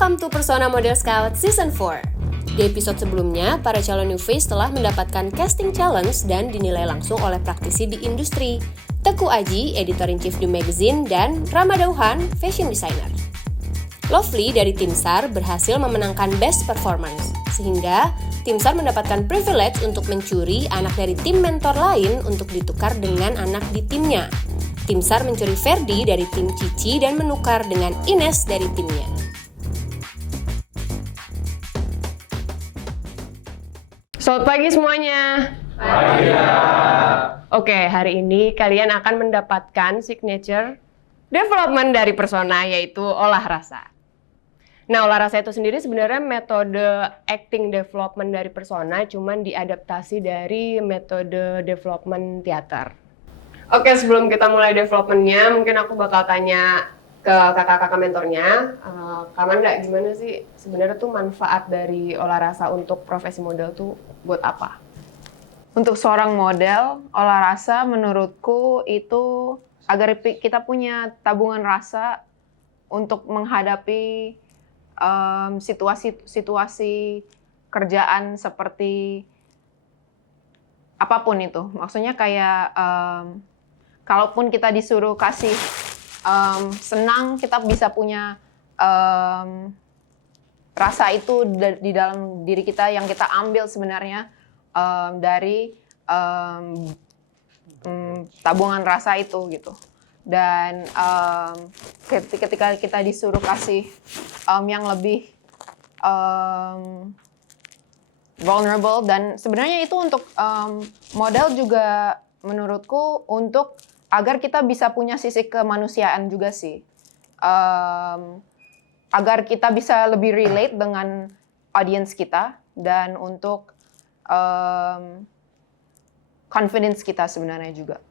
Welcome to Persona Model Scout Season 4. Di episode sebelumnya, para calon new face telah mendapatkan casting challenge dan dinilai langsung oleh praktisi di industri. Teguh Aji, editor-in-chief di magazine, dan Rama Dauhan, fashion designer. Lovely dari Tim SAR berhasil memenangkan best performance, sehingga Tim SAR mendapatkan privilege untuk mencuri anak dari tim mentor lain untuk ditukar dengan anak di timnya. Tim SAR mencuri Ferdi dari tim Cici dan menukar dengan Ines dari timnya. Selamat pagi semuanya. Pagi. Oke, hari ini kalian akan mendapatkan signature development dari Persona, yaitu olah rasa. Nah, olah rasa itu sendiri sebenarnya metode acting development dari Persona, cuman diadaptasi dari metode development teater. Oke, sebelum kita mulai developmentnya, mungkin aku bakal tanya ke kakak-kakak mentornya, Kak Manda, gimana sih sebenarnya tuh manfaat dari olah rasa untuk profesi model tuh buat apa? Untuk seorang model, olah rasa menurutku itu agar kita punya tabungan rasa untuk menghadapi situasi-situasi kerjaan seperti apapun itu. Maksudnya kayak kalaupun kita disuruh kasih senang, kita bisa punya rasa itu di dalam diri kita yang kita ambil sebenarnya dari tabungan rasa itu gitu. Dan ketika kita disuruh kasih yang lebih vulnerable, dan sebenarnya itu untuk model juga menurutku untuk agar kita bisa punya sisi kemanusiaan juga sih. Agar kita bisa lebih relate dengan audience kita dan untuk confidence kita sebenarnya juga.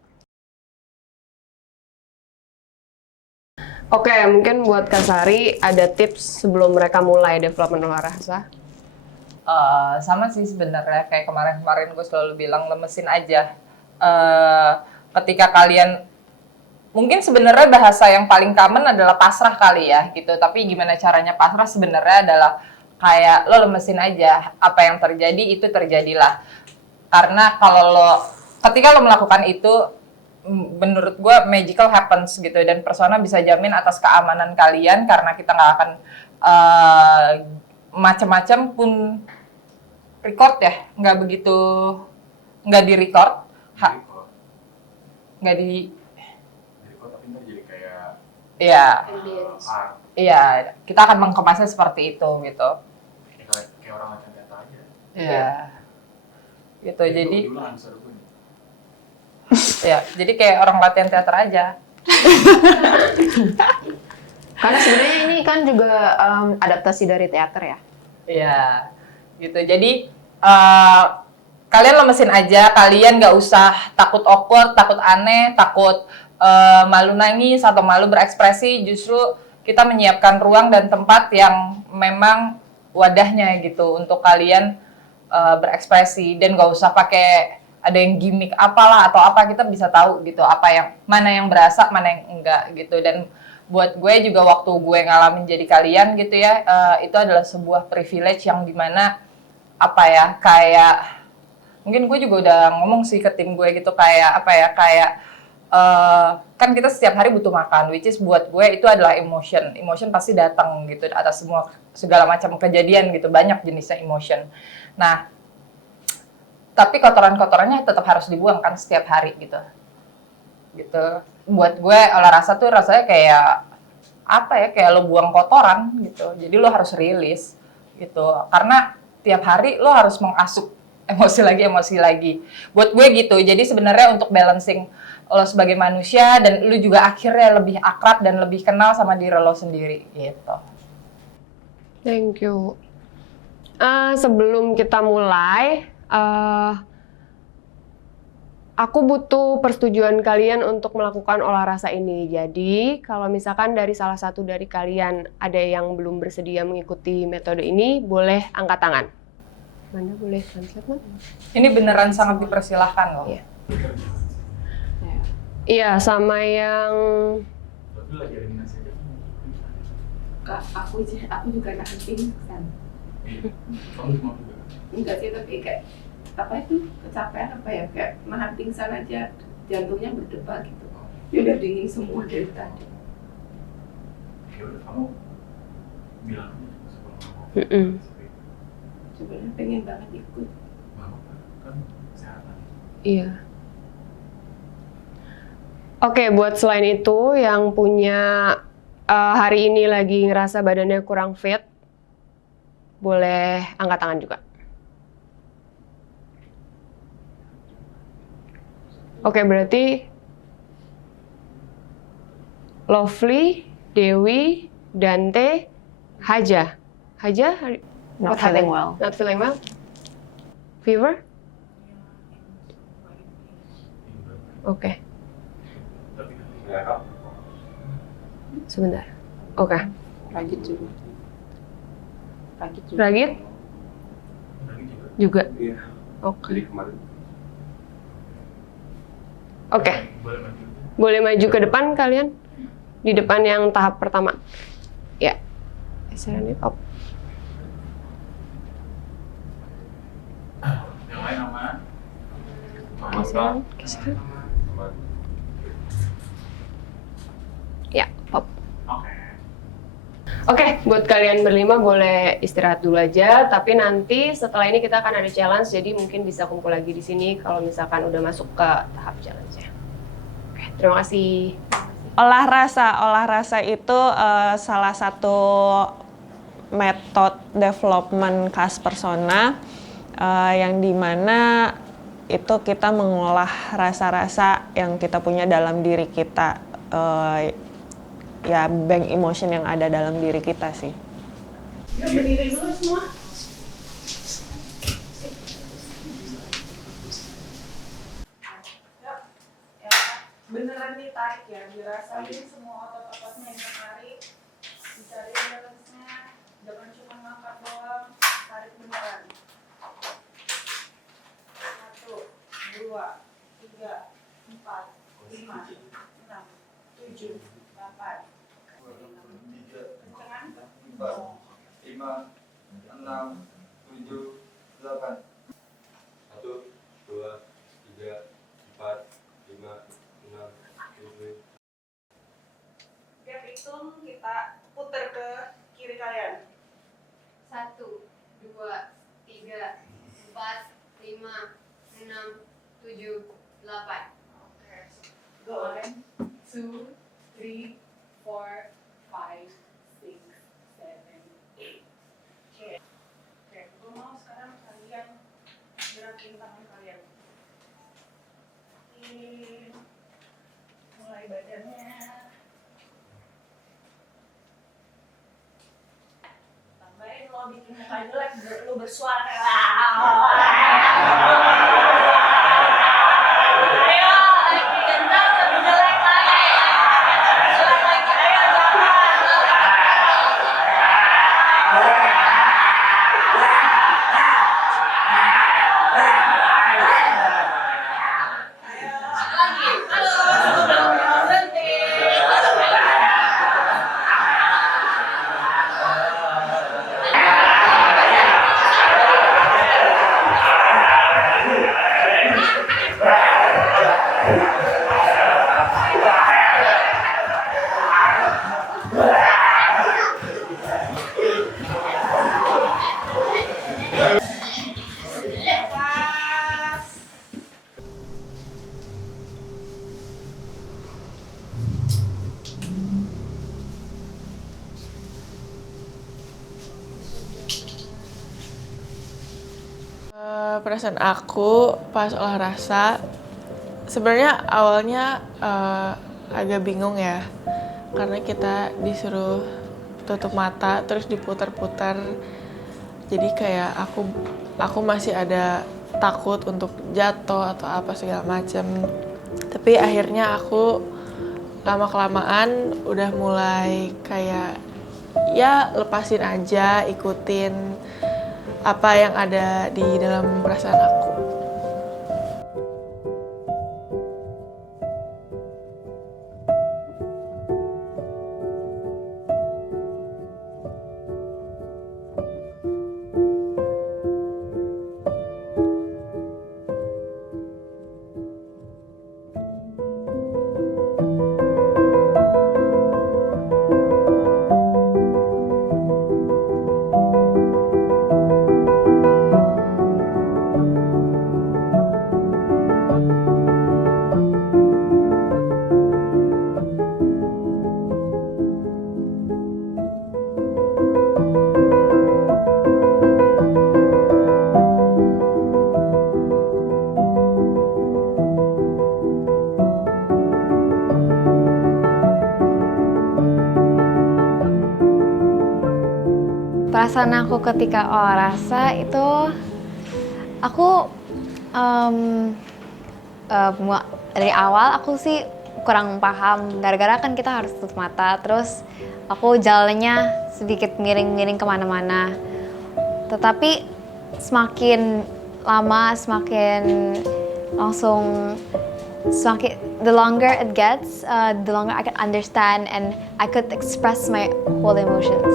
Oke, mungkin buat Kak Sari ada tips sebelum mereka mulai development olah rasa? Sama sih sebenarnya, kayak kemarin-kemarin gue selalu bilang lemesin aja. Ketika kalian, mungkin sebenarnya bahasa yang paling common adalah pasrah kali ya gitu, tapi gimana caranya pasrah sebenarnya adalah kayak lo lemesin aja, apa yang terjadi itu terjadilah. Karena ketika lo melakukan itu, menurut gue magical happens gitu, dan Persona bisa jamin atas keamanan kalian karena kita nggak akan macam-macam pun record ya, nggak di record, nggak di record, tapi ntar jadi kayak iya kita akan mengemasnya seperti itu gitu. Kayak orang latihan teater aja. Iya. Gitu, jadi seru nih. Ya, jadi kayak orang latihan teater aja. Karena sebenarnya ini kan juga adaptasi dari teater ya. Iya, gitu. Jadi kalian lemesin aja, kalian nggak usah takut awkward, takut aneh, takut malu nangis atau malu berekspresi. Justru kita menyiapkan ruang dan tempat yang memang wadahnya gitu untuk kalian berekspresi, dan nggak usah pakai ada yang gimmick apalah atau apa, kita bisa tahu gitu mana yang berasa, mana yang enggak gitu. Dan buat gue juga waktu gue ngalamin jadi kalian gitu ya, itu adalah sebuah privilege yang dimana kayak mungkin gue juga udah ngomong sih ke tim gue gitu, kan kita setiap hari butuh makan, which is buat gue itu adalah emotion pasti datang gitu atas segala macam kejadian gitu, banyak jenisnya emotion. Nah, tapi kotoran-kotorannya tetap harus dibuang kan setiap hari gitu. Buat gue olah rasa tuh rasanya kayak kayak lo buang kotoran gitu. Jadi lo harus rilis gitu. Karena tiap hari lo harus mengasup emosi lagi. Buat gue gitu. Jadi sebenarnya untuk balancing lo sebagai manusia dan lo juga akhirnya lebih akrab dan lebih kenal sama diri lo sendiri gitu. Thank you. Sebelum kita mulai, aku butuh persetujuan kalian untuk melakukan olah rasa ini. Jadi, kalau misalkan dari salah satu dari kalian ada yang belum bersedia mengikuti metode ini, boleh angkat tangan. Mana boleh translate, Man? Ini beneran sangat dipersilahkan loh. Iya. Iya, sama yang aku juga nahan pingsan. Kamu cuma juga. Enggak sih, tapi kayak apa itu kecapean apa ya, kayak nahan pingsan aja, jantungnya berdebar gitu. Ya udah dingin semua dari tadi. Ya udah kamu bilang aja sebelum kamu. Sebenarnya pengen banget ikut. Mau kan kesehatan. Iya. Oke, buat selain itu yang punya hari ini lagi ngerasa badannya kurang fit, boleh angkat tangan juga. Oke, berarti Lovely, Dewi, Dante, Haja. Haja? Not feeling well. Not feeling well? Fever? Oke, Tapi ya kak. sebentar. Oke. Ragit juga. Ragit Lagi juga. juga. Iya. Oke. Jadi kemarin Oke. Boleh maju. Boleh maju ke depan kalian? Di depan yang tahap pertama. Ya. Geseran it up. Yang lain aman. Aman Geseran, kak. geseran. aman. Ya, up. Oke. Oke, buat kalian berlima boleh istirahat dulu aja, tapi nanti setelah ini kita akan ada challenge, jadi mungkin bisa kumpul lagi di sini kalau misalkan udah masuk ke tahap challenge-nya. Oke, terima kasih. Olah rasa itu salah satu metode development khas persona yang dimana itu kita mengolah rasa-rasa yang kita punya dalam diri kita, ya bank emotion yang ada dalam diri kita sih. Ya berdiri dulu semua. Beneran ditarik ya, dirasain semua otot-ototnya yang tertarik, dicari balance-nya, jangan cuma ngangkat doang, tarik beneran. 1, 2, 3, 4, 5, 6, 7, 8. Kencengan? 4, 5, 6, 7, 8. 1, 2, 3, 4, 5, 6, 7. Tiap hitung kita putar ke kiri kalian. 1, 2, 3, 4, 5, 6, 7, 8. Go. 1, 2, 3, 4, 5, 6, 7, 8. Oke, gue mau sekarang kalian gerakin tangan kalian. Mulai badannya. Tambahin lo bikin muka jelek, lo bersuara. Ayo, lebih kencang, lebih jelek lagi. Jelek lagi, ayo jangan. Lagi, aduh, berhenti. Perasaan aku pas olah rasa sebenarnya awalnya agak bingung ya, karena kita disuruh tutup mata terus diputar-putar, jadi kayak aku masih ada takut untuk jatuh atau apa segala macam. Tapi akhirnya aku lama-kelamaan udah mulai kayak ya lepasin aja, ikutin apa yang ada di dalam perasaan aku. Perasaan aku ketika olahraga itu, aku dari awal aku sih kurang paham, gara-gara kan kita harus tutup mata, terus aku jalannya sedikit miring-miring kemana-mana. Tetapi semakin lama, the longer it gets, the longer I can understand and I could express my whole emotions.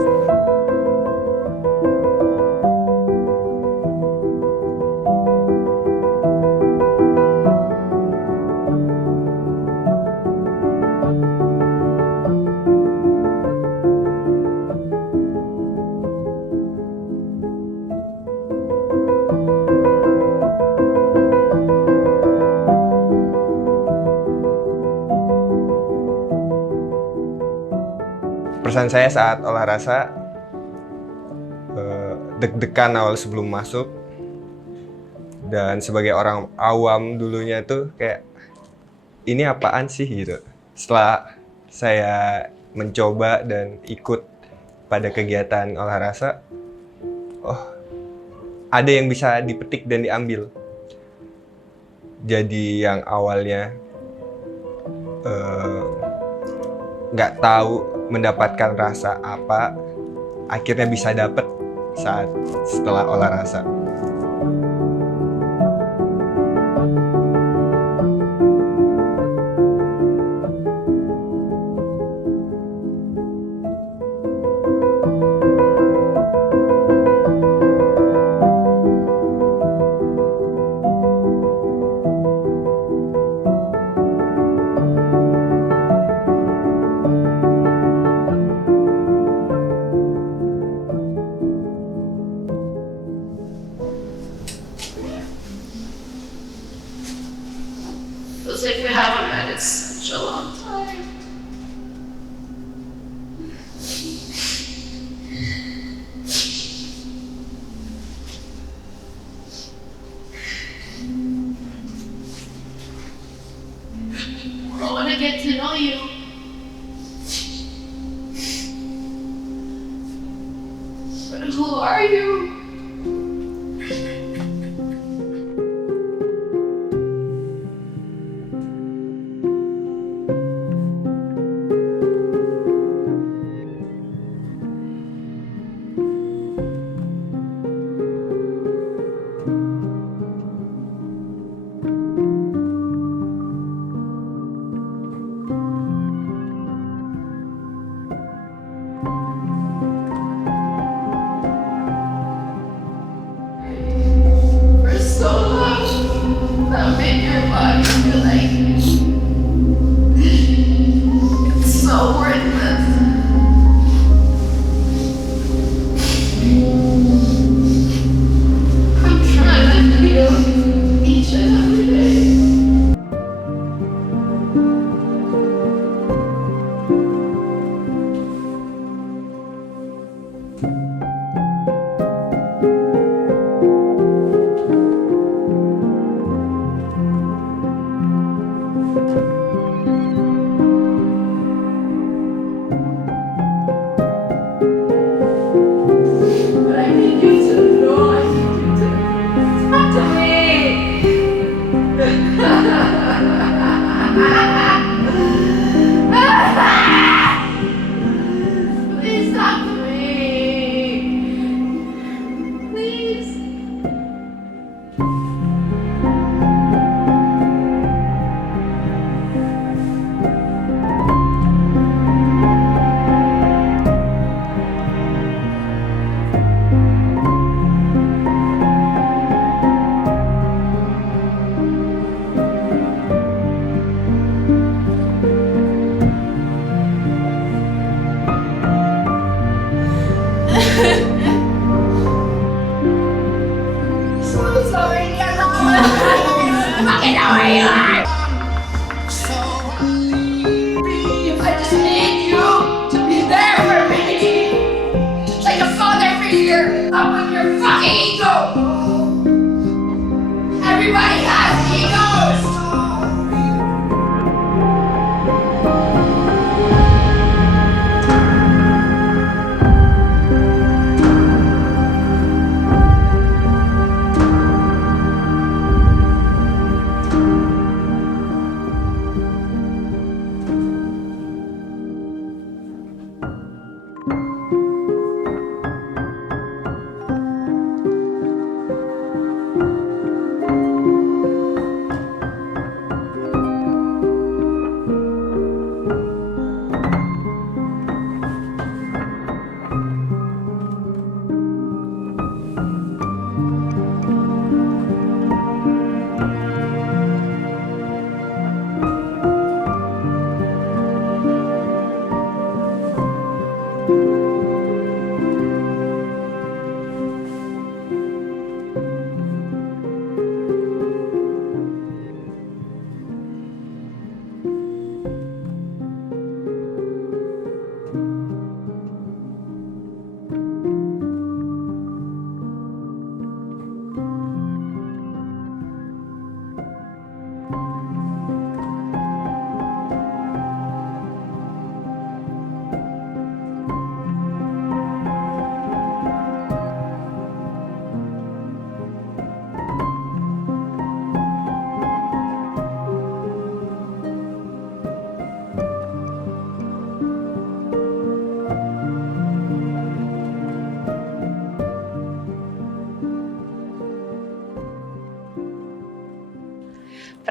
Perasaan saya saat olahraga, deg-degan awal sebelum masuk, dan sebagai orang awam dulunya itu kayak, ini apaan sih gitu. Setelah saya mencoba dan ikut pada kegiatan olahraga, oh ada yang bisa dipetik dan diambil. Jadi yang awalnya nggak tahu mendapatkan rasa apa, akhirnya bisa dapet setelah olahraga. Feels like we haven't met in such a long time. I want to get to know you. But who are you? For so long, that made your body feel like it's so worthless. I'm trying to feel each and every day. But I need you to know, I need you to talk to me. Please talk to me. Please.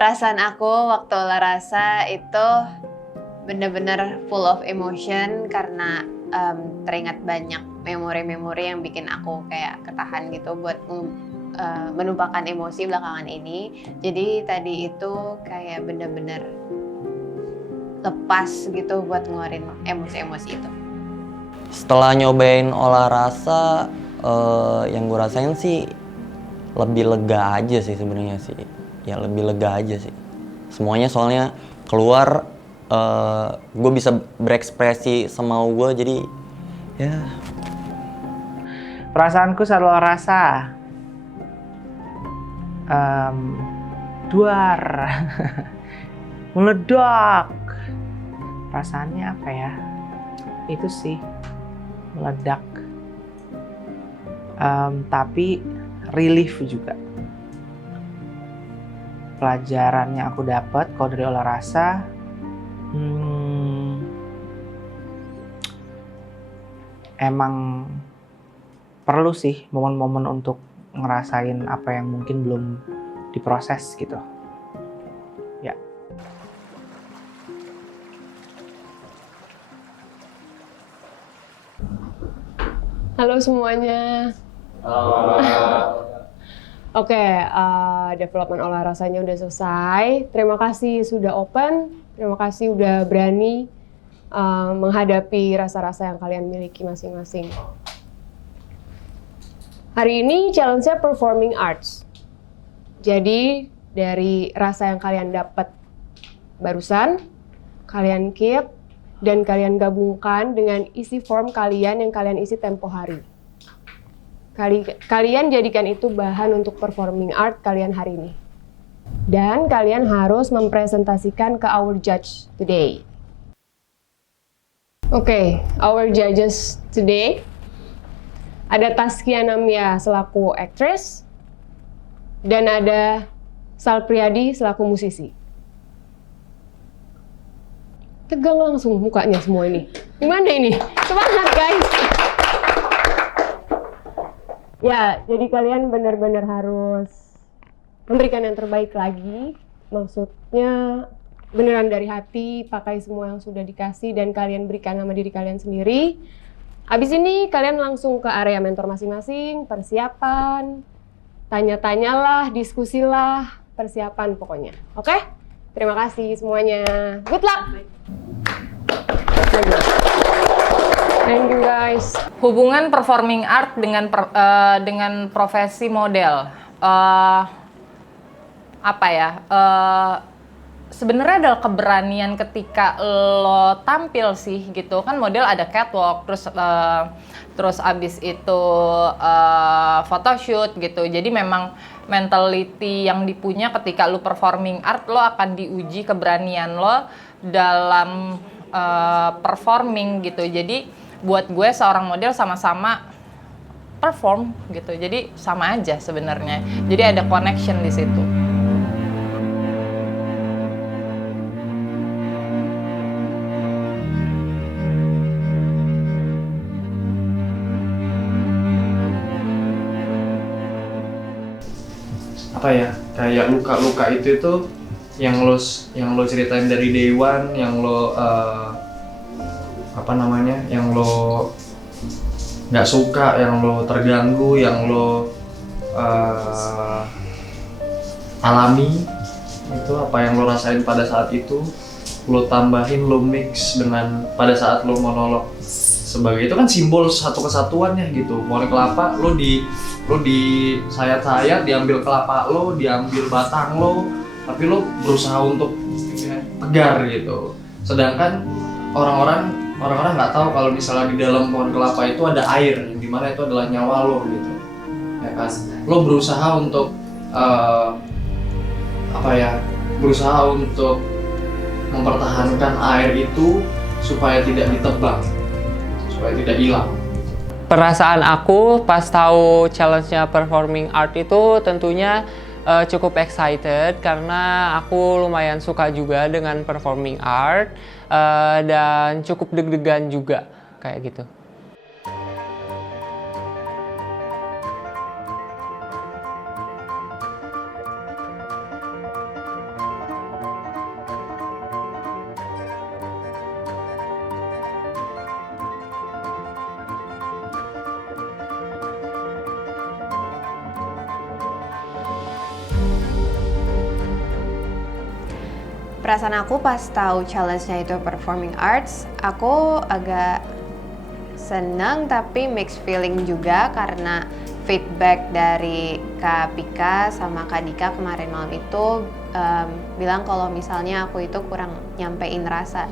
Perasaan aku waktu olahraga itu bener-bener full of emotion karena teringat banyak memori-memori yang bikin aku kayak ketahan gitu buat menumpahkan emosi belakangan ini. Jadi tadi itu kayak bener-bener lepas gitu buat ngeluarin emosi-emosi itu. Setelah nyobain olahraga, yang gue rasain sih lebih lega aja sih sebenarnya sih. Ya lebih lega aja sih. Semuanya soalnya keluar, gue bisa berekspresi semau gue, jadi ya. Perasaanku saat olahraga, duar, meledak. Perasaannya apa ya? Itu sih, meledak. Tapi relief juga. Pelajaran yang aku dapat kalau dari olahraga, emang perlu sih momen-momen untuk ngerasain apa yang mungkin belum diproses gitu. Ya. Halo semuanya. Oke, development olahraganya udah selesai. Terima kasih sudah open. Terima kasih udah berani menghadapi rasa-rasa yang kalian miliki masing-masing. Hari ini challenge-nya performing arts. Jadi dari rasa yang kalian dapat barusan, kalian keep dan kalian gabungkan dengan isi form kalian yang kalian isi tempo hari. Kalian jadikan itu bahan untuk performing art kalian hari ini. Dan kalian harus mempresentasikan ke our judge today. Oke, our judges today. Ada Taskia Namia selaku aktris. Dan ada Sal Priadi selaku musisi. Tegang langsung mukanya semua ini. Gimana ini? Semangat guys! Ya, jadi kalian benar-benar harus memberikan yang terbaik lagi. Maksudnya beneran dari hati, pakai semua yang sudah dikasih dan kalian berikan sama diri kalian sendiri. Habis ini kalian langsung ke area mentor masing-masing, persiapan, tanya-tanyalah, diskusilah, persiapan pokoknya. Oke? Terima kasih semuanya. Good luck! Thank you guys. Hubungan performing art dengan profesi model. Sebenarnya adalah keberanian ketika lo tampil sih gitu kan. Model ada catwalk, terus abis itu photoshoot gitu. Jadi memang mentality yang dipunya ketika lo performing art, lo akan diuji keberanian lo dalam performing gitu. Jadi buat gue seorang model sama-sama perform gitu. Jadi sama aja sebenarnya. Jadi ada connection di situ. Apa ya, kayak luka-luka itu yang lo ceritain dari day one, yang lo yang lo nggak suka, yang lo terganggu, yang lo alami, itu apa yang lo rasain pada saat itu, lo tambahin, lo mix dengan pada saat lo monolog. Sebagai itu kan simbol satu kesatuan ya gitu. Pohon kelapa lo di sayat-sayat, diambil kelapa lo, diambil batang lo, tapi lo berusaha untuk tegar gitu. Sedangkan orang-orang nggak tahu kalau misalnya di dalam pohon kelapa itu ada air, yang dimana itu adalah nyawa lo gitu, ya kan? Lo berusaha untuk berusaha untuk mempertahankan air itu supaya tidak ditebang, supaya tidak hilang. Perasaan aku pas tahu challenge-nya performing art itu tentunya cukup excited karena aku lumayan suka juga dengan performing art dan cukup deg-degan juga kayak gitu. Perasaan aku pas tahu challenge-nya itu performing arts, aku agak senang tapi mixed feeling juga karena feedback dari Kak Pika sama Kak Dika kemarin malam itu bilang kalau misalnya aku itu kurang nyampein rasa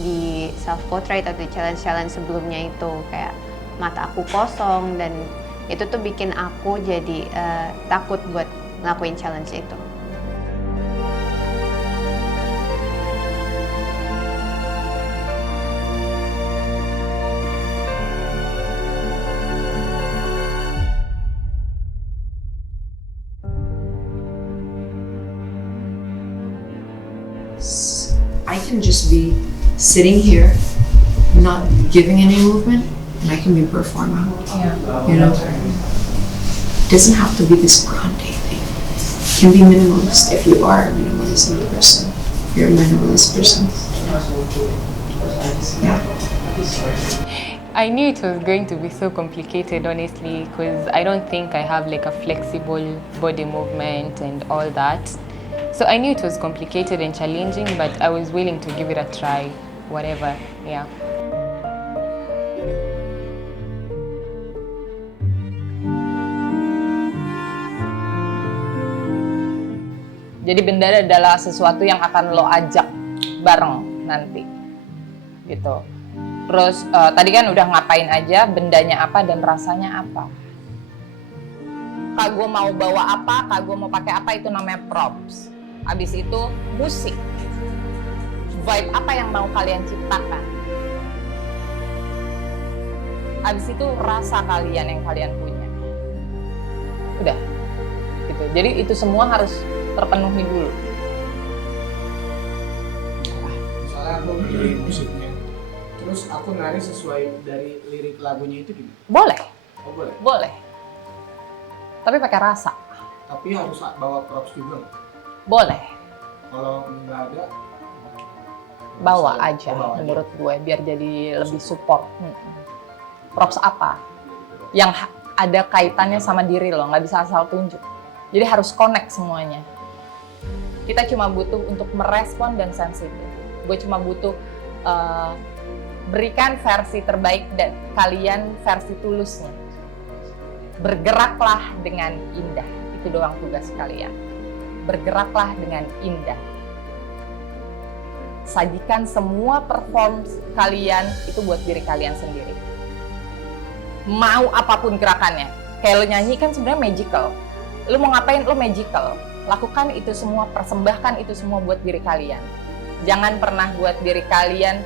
di self portrait atau di challenge sebelumnya itu, kayak mata aku kosong dan itu tuh bikin aku jadi takut buat ngelakuin challenge itu. I can just be sitting here, not giving any movement, and I can be performing. You know, it doesn't have to be this grande thing. It can be minimalist if you are a minimalist person. You're a minimalist person. Yeah. I knew it was going to be so complicated, honestly, because I don't think I have like a flexible body movement and all that. So I knew it was complicated and challenging, but I was willing to give it a try, whatever, yeah. Jadi benda adalah sesuatu yang akan lo ajak bareng nanti, gitu. Terus tadi kan udah ngapain aja, bendanya apa dan rasanya apa. Kak gue mau bawa apa, kak gue mau pakai apa, itu namanya props. Habis itu musik, vibe apa yang mau kalian ciptakan. Habis itu rasa kalian yang kalian punya. Udah, gitu. Jadi itu semua harus terpenuhi dulu. Misalnya aku pilih musiknya, terus aku nari sesuai dari lirik lagunya itu gimana? Boleh. Oh, boleh? Boleh. Tapi pakai rasa. Tapi harus bawa props juga nggak? Boleh. Kalau nggak ada, bawa aja menurut gue biar jadi lebih support. Props apa yang ada kaitannya sama diri lo, nggak bisa asal tunjuk. Jadi harus connect semuanya. Kita cuma butuh untuk merespon dan sensitif. Gue cuma butuh berikan versi terbaik dan kalian versi tulusnya. Bergeraklah dengan indah. Itu doang tugas kalian. Bergeraklah dengan indah. Sajikan semua performance kalian itu buat diri kalian sendiri. Mau apapun gerakannya. Kayak lo nyanyi kan sebenarnya magical. Lo mau ngapain, lo magical. Lakukan itu semua, persembahkan itu semua buat diri kalian. Jangan pernah buat diri kalian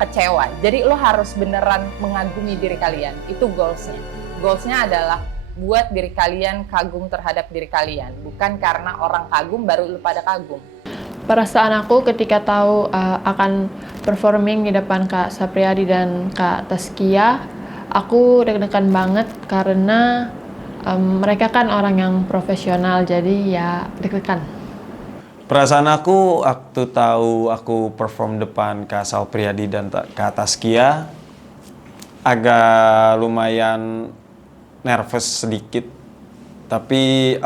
kecewa. Jadi lo harus beneran mengagumi diri kalian. Itu goalsnya. Goalsnya adalah buat diri kalian kagum terhadap diri kalian. Bukan karena orang kagum baru lo pada kagum. Perasaan aku ketika tahu akan performing di depan Kak Sapriyadi dan Kak Taskia, aku deg-degan banget karena mereka kan orang yang profesional, jadi ya deg-degan. Perasaan aku waktu tahu aku perform depan Kak Sapriyadi dan Kak Taskia agak lumayan nervous sedikit, tapi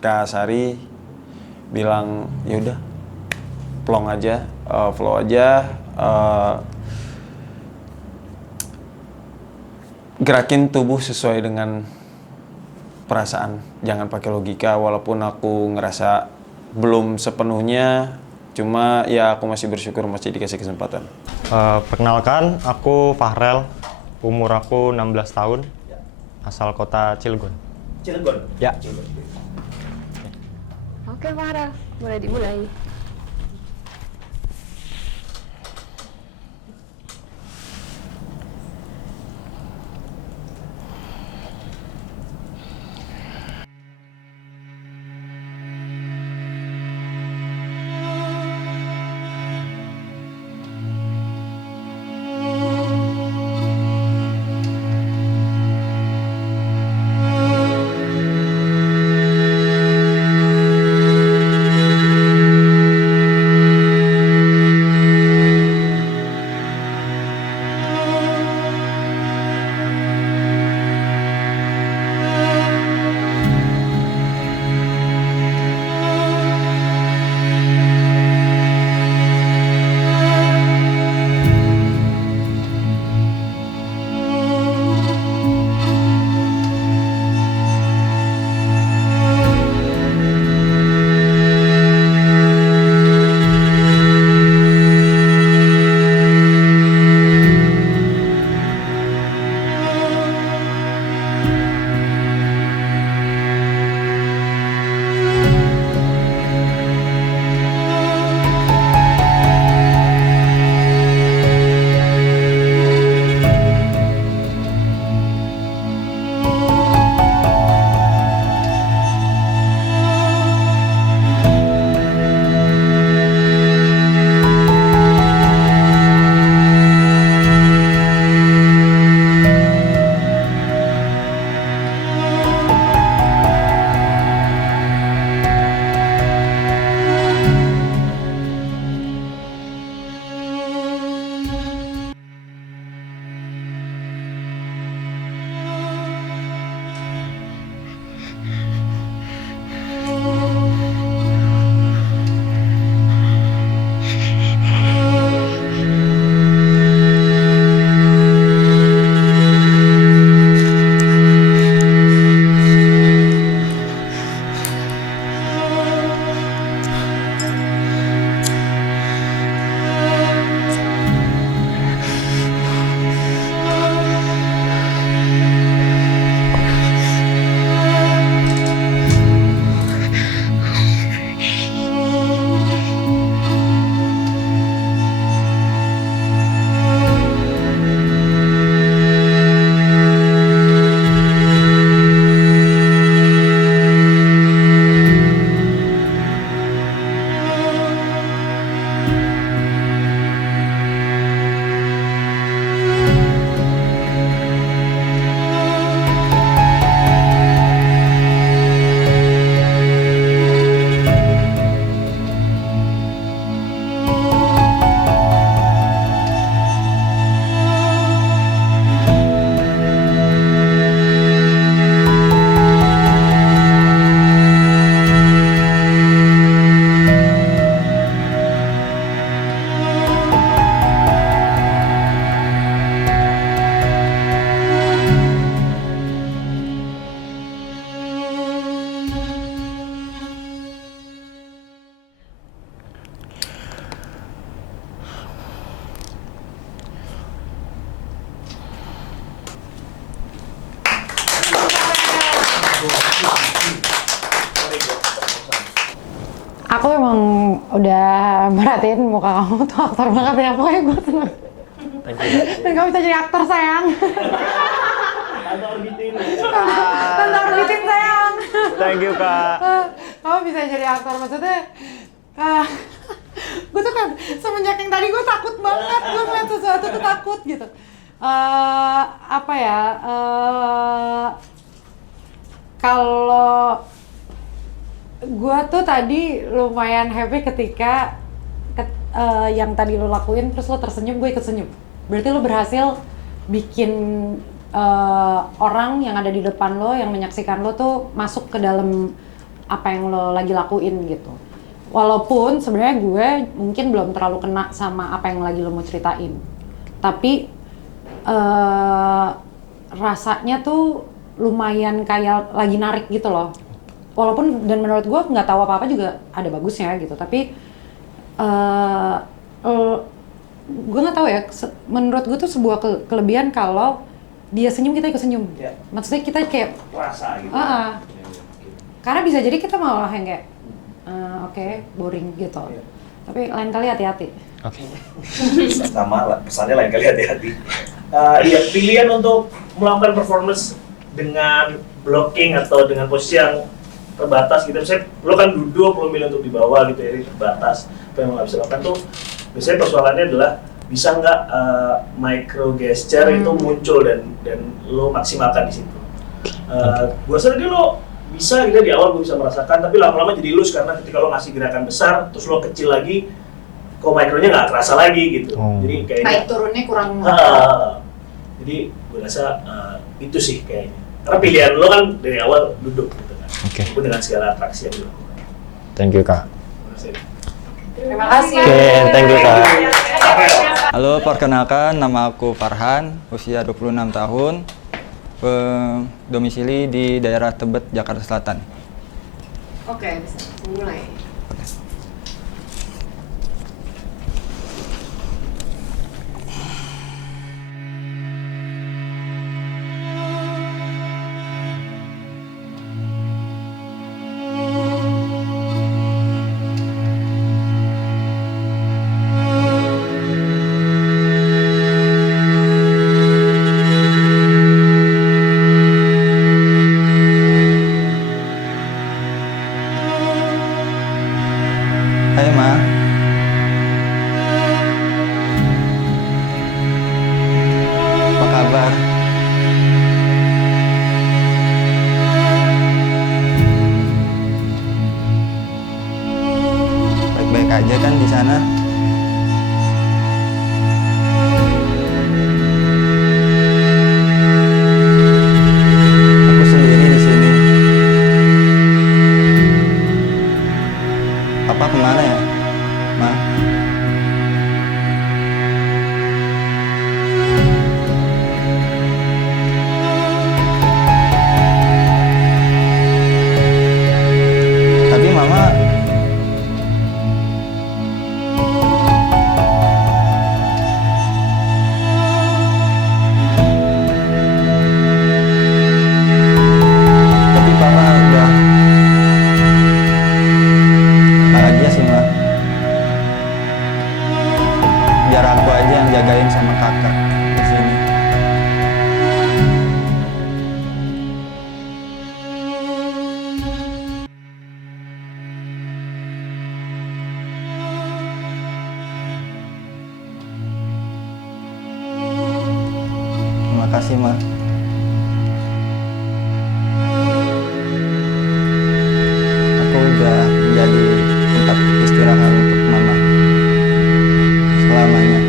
Kak Sari bilang yaudah plong aja, flow aja, gerakin tubuh sesuai dengan perasaan, jangan pakai logika. Walaupun aku ngerasa belum sepenuhnya, cuma ya aku masih bersyukur masih dikasih kesempatan. Perkenalkan, aku Fahrel, umur aku 16 tahun, asal kota Cilegon. Cilegon? Ya. Oke Farel, boleh dimulai. emang udah merhatiin muka kamu tuh aktor banget ya, pokoknya gue seneng. Dan kamu bisa jadi aktor sayang. Tante orbitin. Tante orbitin sayang. Thank you Kak. Kamu bisa jadi aktor, maksudnya gue tuh kan semenjak yang tadi gue takut banget, gue ngeliat sesuatu tuh takut gitu. Kalau gue tuh tadi lumayan happy ketika yang tadi lo lakuin terus lo tersenyum, gue ikut senyum. Berarti lo berhasil bikin orang yang ada di depan lo, yang menyaksikan lo tuh masuk ke dalam apa yang lo lagi lakuin gitu. Walaupun sebenarnya gue mungkin belum terlalu kena sama apa yang lagi lo mau ceritain, tapi rasanya tuh lumayan kayak lagi narik gitu loh. Walaupun dan menurut gue nggak tahu apa-apa juga ada bagusnya gitu, tapi gue nggak tahu ya. Menurut gue tuh sebuah kelebihan kalau dia senyum kita ikut senyum. Yeah. Maksudnya kita kayak rasa gitu. Karena bisa jadi kita malah yang kayak oke, boring gitu. Yeah. Tapi lain kali hati-hati. Oke. Sama pesannya lain kali hati-hati. Iya, pilihan untuk melakukan performance dengan blocking atau dengan posisi yang terbatas gitu. Misalnya lo kan duduk, lo milih untuk di bawah gitu ya, terbatas. Apa yang lo nggak bisa lakukan tuh biasanya persoalannya adalah bisa nggak micro gesture itu muncul dan lo maksimalkan di situ. Gue rasa tadi lo bisa gitu di awal gue bisa merasakan, tapi lama-lama jadi loose karena ketika lo ngasih gerakan besar terus lo kecil lagi, kok mikronya nggak kerasa lagi gitu. Jadi kayak naik turunnya kurang. Jadi gue rasa itu sih kayaknya. Karena pilihan lo kan dari awal duduk gitu kan. Oke. Walaupun dengan segala atraksi yang dilakukan. Thank you Kak. Terima kasih. Oke, thank you Kak. Halo, perkenalkan nama aku Farhan, usia 26 tahun, domisili di daerah Tebet, Jakarta Selatan. Oke, bisa mulai. Hai Ma. Apa kabar? Baik-baik aja kan di sana? Aku sendiri di sini. Papa kemana ya, Ma? Tapi Mama tapi Papa udah bahagia sih Ma. Biar aku aja yang jagain sama kakak di sini. Terima kasih Ma. Aku udah menjadi tempat istirahat untuk Mama selamanya.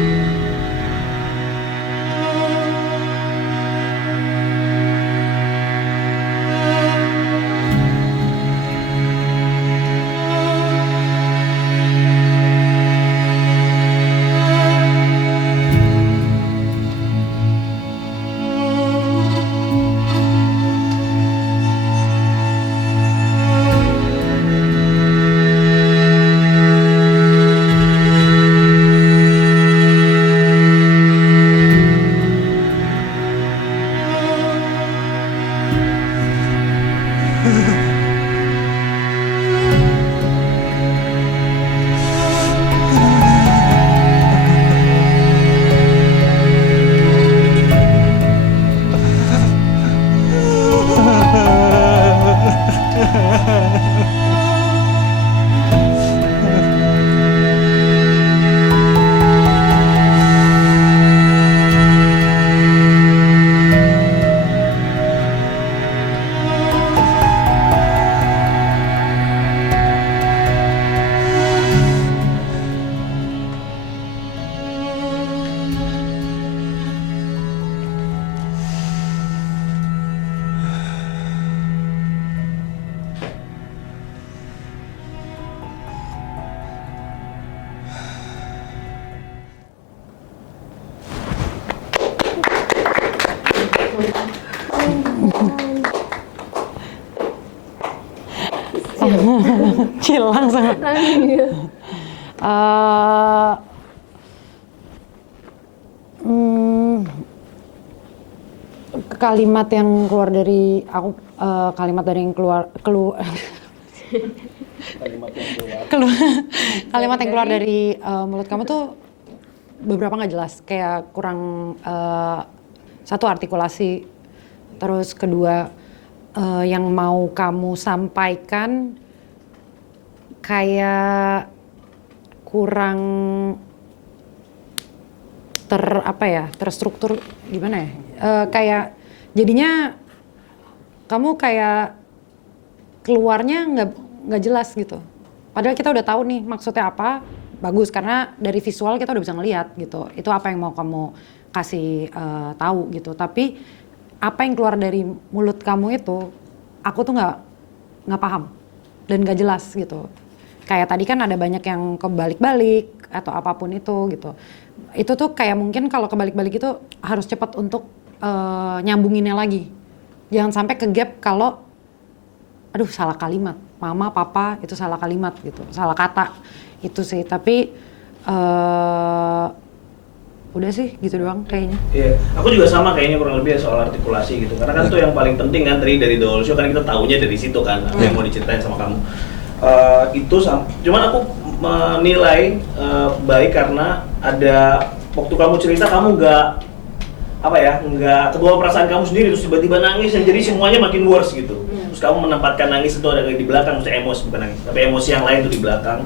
Hilang langsung. Kalimat yang keluar dari aku, kalimat dari yang keluar kalimat yang keluar dari mulut kamu tuh beberapa nggak jelas, kayak kurang satu artikulasi, terus kedua yang mau kamu sampaikan kayak kurang terstruktur gimana ya, kayak jadinya kamu kayak keluarnya nggak jelas gitu. Padahal kita udah tahu nih maksudnya apa, bagus karena dari visual kita udah bisa ngelihat gitu. Itu apa yang mau kamu kasih tahu gitu. Tapi apa yang keluar dari mulut kamu itu, aku tuh nggak paham dan nggak jelas gitu. Kayak tadi kan ada banyak yang kebalik-balik atau apapun itu gitu. Itu tuh kayak mungkin kalau kebalik-balik itu harus cepat untuk nyambunginnya lagi. Jangan sampai ke gap kalau aduh salah kalimat, mama, papa itu salah kalimat gitu, salah kata itu sih. Tapi udah sih gitu doang kayaknya. Iya, aku juga sama kayaknya kurang lebih soal artikulasi gitu. Karena kan tuh yang paling penting kan dari The Whole Show kan kita taunya dari situ kan, apa yang mau diceritain sama kamu. Cuman aku menilai baik karena ada waktu kamu cerita kamu nggak kebawa perasaan kamu sendiri terus tiba-tiba nangis dan jadi semuanya makin worse gitu. Terus kamu menempatkan nangis itu ada di belakang, maksudnya emosi bukan nangis, tapi emosi yang lain tuh di belakang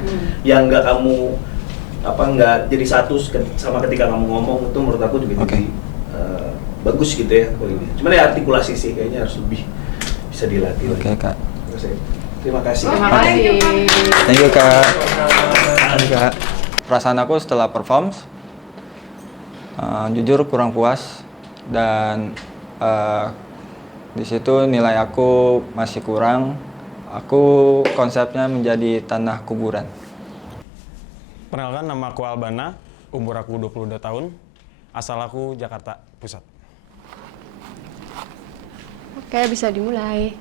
yang nggak kamu nggak jadi satu sama ketika kamu ngomong. Itu menurut aku juga jadi bagus gitu ya. Cuman ya artikulasi sih kayaknya harus lebih bisa dilatih. Oke, Kak. Terima kasih. Terima kasih. Thank you, Kak. Perasaan aku setelah perform, jujur kurang puas dan di situ nilai aku masih kurang. Aku konsepnya menjadi tanah kuburan. Perkenalkan, nama aku Albana, umur aku 22 tahun, asal aku Jakarta Pusat. Oke, bisa dimulai.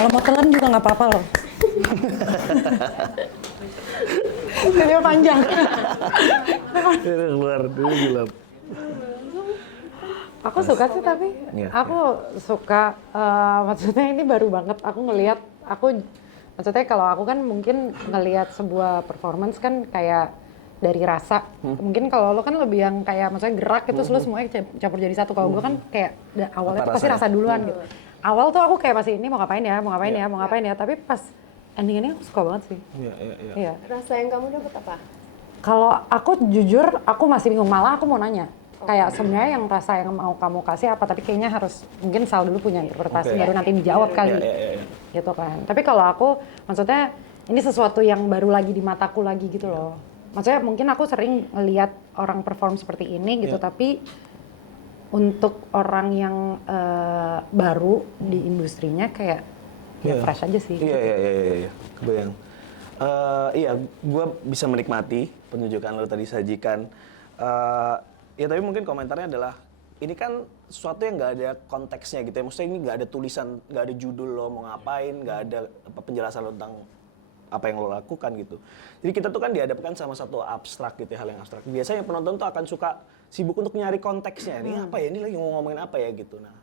Kalau mau telan juga nggak apa-apa loh. Video panjang. Keluar dulu gelap. Aku suka sih tapi aku suka maksudnya ini baru banget aku ngelihat maksudnya kalau aku kan mungkin ngelihat sebuah performance kan kayak dari rasa. Mungkin kalau lo kan lebih yang kayak maksudnya gerak itu lo semuanya campur jadi satu. Kalau gue kan kayak awalnya tuh pasti rasa duluan gitu. Awal tuh aku kayak masih ini mau ngapain ya, tapi pas ending-ending aku suka banget sih. Iya. Rasa yang kamu dapat apa? Kalau aku jujur aku masih bingung, malah aku mau nanya. Kayak sebenarnya yang rasa yang mau kamu kasih apa, tapi kayaknya harus mungkin Sal dulu punya interpretasi baru nanti dijawab kali. Gitu kan. Tapi kalau aku maksudnya ini sesuatu yang baru lagi di mataku lagi gitu loh. Maksudnya mungkin aku sering ngelihat orang perform seperti ini gitu, tapi untuk orang yang baru di industrinya kayak fresh aja sih. Iya. Kebayang. Iya, gue bisa menikmati penunjukan lo tadi sajikan. Ya tapi mungkin komentarnya adalah ini kan sesuatu yang nggak ada konteksnya gitu ya. Maksudnya ini nggak ada tulisan, nggak ada judul lo mau ngapain, nggak ada penjelasan lo tentang apa yang lo lakukan gitu. Jadi kita tuh kan dihadapkan sama satu abstrak gitu ya, hal yang abstrak. Biasanya penonton tuh akan suka sibuk untuk nyari konteksnya. Ini apa ya? Ini lagi mau ngomongin apa ya gitu. Nah,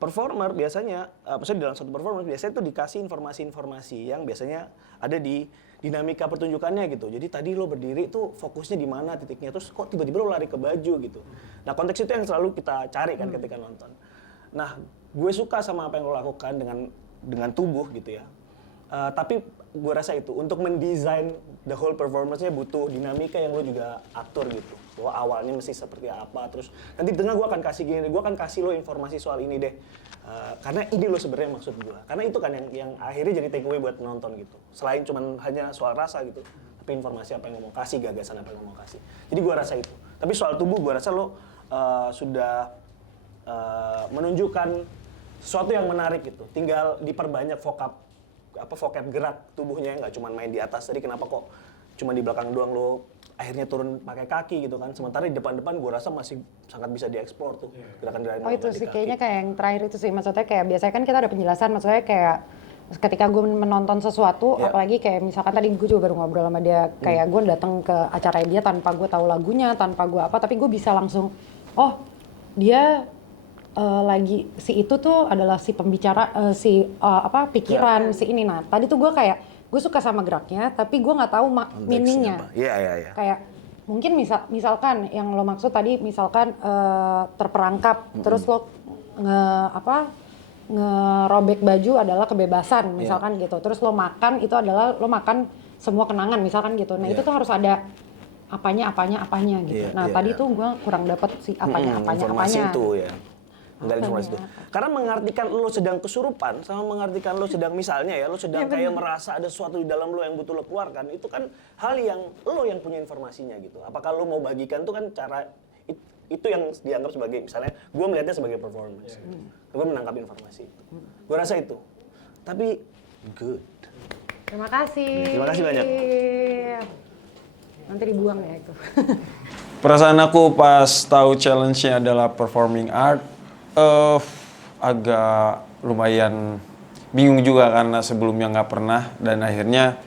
performer biasanya, maksudnya dalam satu performer biasanya tuh dikasih informasi-informasi yang biasanya ada di dinamika pertunjukannya gitu. Jadi tadi lo berdiri tuh fokusnya di mana titiknya, terus kok tiba-tiba lo lari ke baju gitu. Nah, konteks itu yang selalu kita cari kan ketika nonton. Nah, gue suka sama apa yang lo lakukan dengan tubuh gitu ya. Tapi gue rasa itu untuk mendesain the whole performance-nya butuh dinamika yang lo juga atur gitu. Bahwa awalnya mesti seperti apa, terus nanti di tengah gue akan kasih gini, gue akan kasih lo informasi soal ini deh. Karena ini lo sebenarnya maksud gue. Karena itu kan yang akhirnya jadi take away buat penonton gitu. Selain cuman hanya soal rasa gitu, tapi informasi apa yang lo mau kasih, gagasan apa yang lo mau kasih. Jadi gue rasa itu. Tapi soal tubuh gue rasa lo sudah menunjukkan sesuatu yang menarik gitu. Tinggal diperbanyak vocab gerak tubuhnya, nggak cuma main di atas. Tadi kenapa kok cuma di belakang doang lo akhirnya turun pakai kaki gitu kan, sementara di depan-depan gue rasa masih sangat bisa dieksplor tuh gerakan dari itu sih kayaknya kayak yang terakhir itu sih, maksudnya kayak biasanya kan kita ada penjelasan, maksudnya kayak ketika gue menonton sesuatu, apalagi kayak misalkan tadi gue juga baru ngobrol sama dia, kayak gue datang ke acara dia tanpa gue tahu lagunya, tanpa gue apa, tapi gue bisa langsung dia lagi si itu tuh adalah si pembicara, pikiran si ini. Nah tadi tuh gue suka sama geraknya, tapi gue nggak tahu meaningnya. Iya. Kayak mungkin misalkan yang lo maksud tadi, misalkan terperangkap, terus lo ngerobek baju adalah kebebasan, misalkan gitu. Terus lo makan itu adalah lo makan semua kenangan, misalkan gitu. Nah itu tuh harus ada apanya gitu. Tadi tuh gue kurang dapet sih apanya. Itu ya. Itu. Karena mengartikan lo sedang kesurupan sama mengartikan lo sedang misalnya ya lo sedang kayak merasa ada sesuatu di dalam lo yang butuh lo keluarkan, itu kan hal yang lo yang punya informasinya gitu. Apakah lo mau bagikan tuh kan cara itu yang dianggap sebagai, misalnya gue melihatnya sebagai performance. Gue menangkap informasi itu. Gue rasa itu. Tapi good. Terima kasih banyak. Nanti dibuang ya itu. Perasaan aku pas tahu challenge-nya adalah performing art, agak lumayan bingung juga karena sebelumnya nggak pernah, dan akhirnya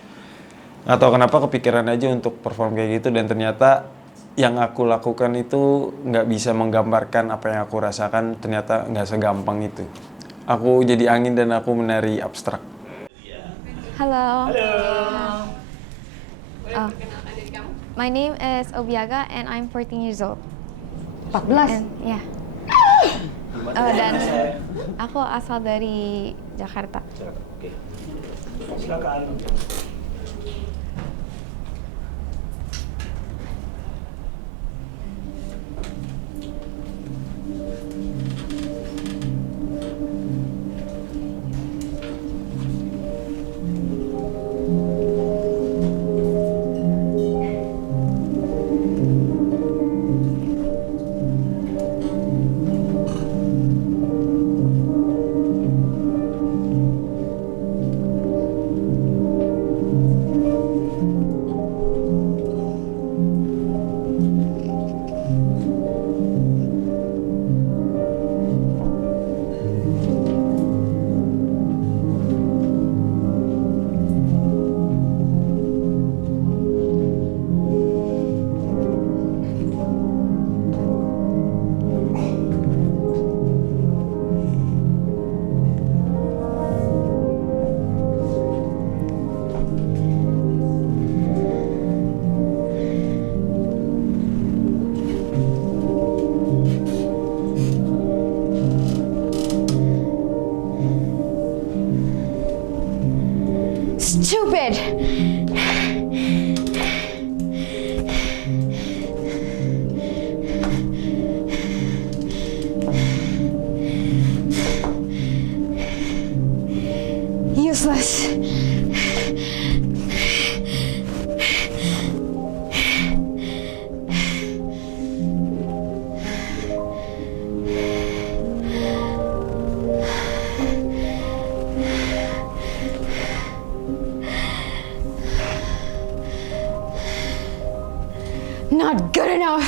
nggak tahu kenapa kepikiran aja untuk perform kayak gitu, dan ternyata yang aku lakukan itu nggak bisa menggambarkan apa yang aku rasakan, ternyata nggak segampang itu. Aku jadi angin dan aku menari abstrak. Halo. My name is Obiaga and I'm 14 years old. 14? Yeah. Dan aku asal dari Jakarta. Oke. Silakan. Not good enough.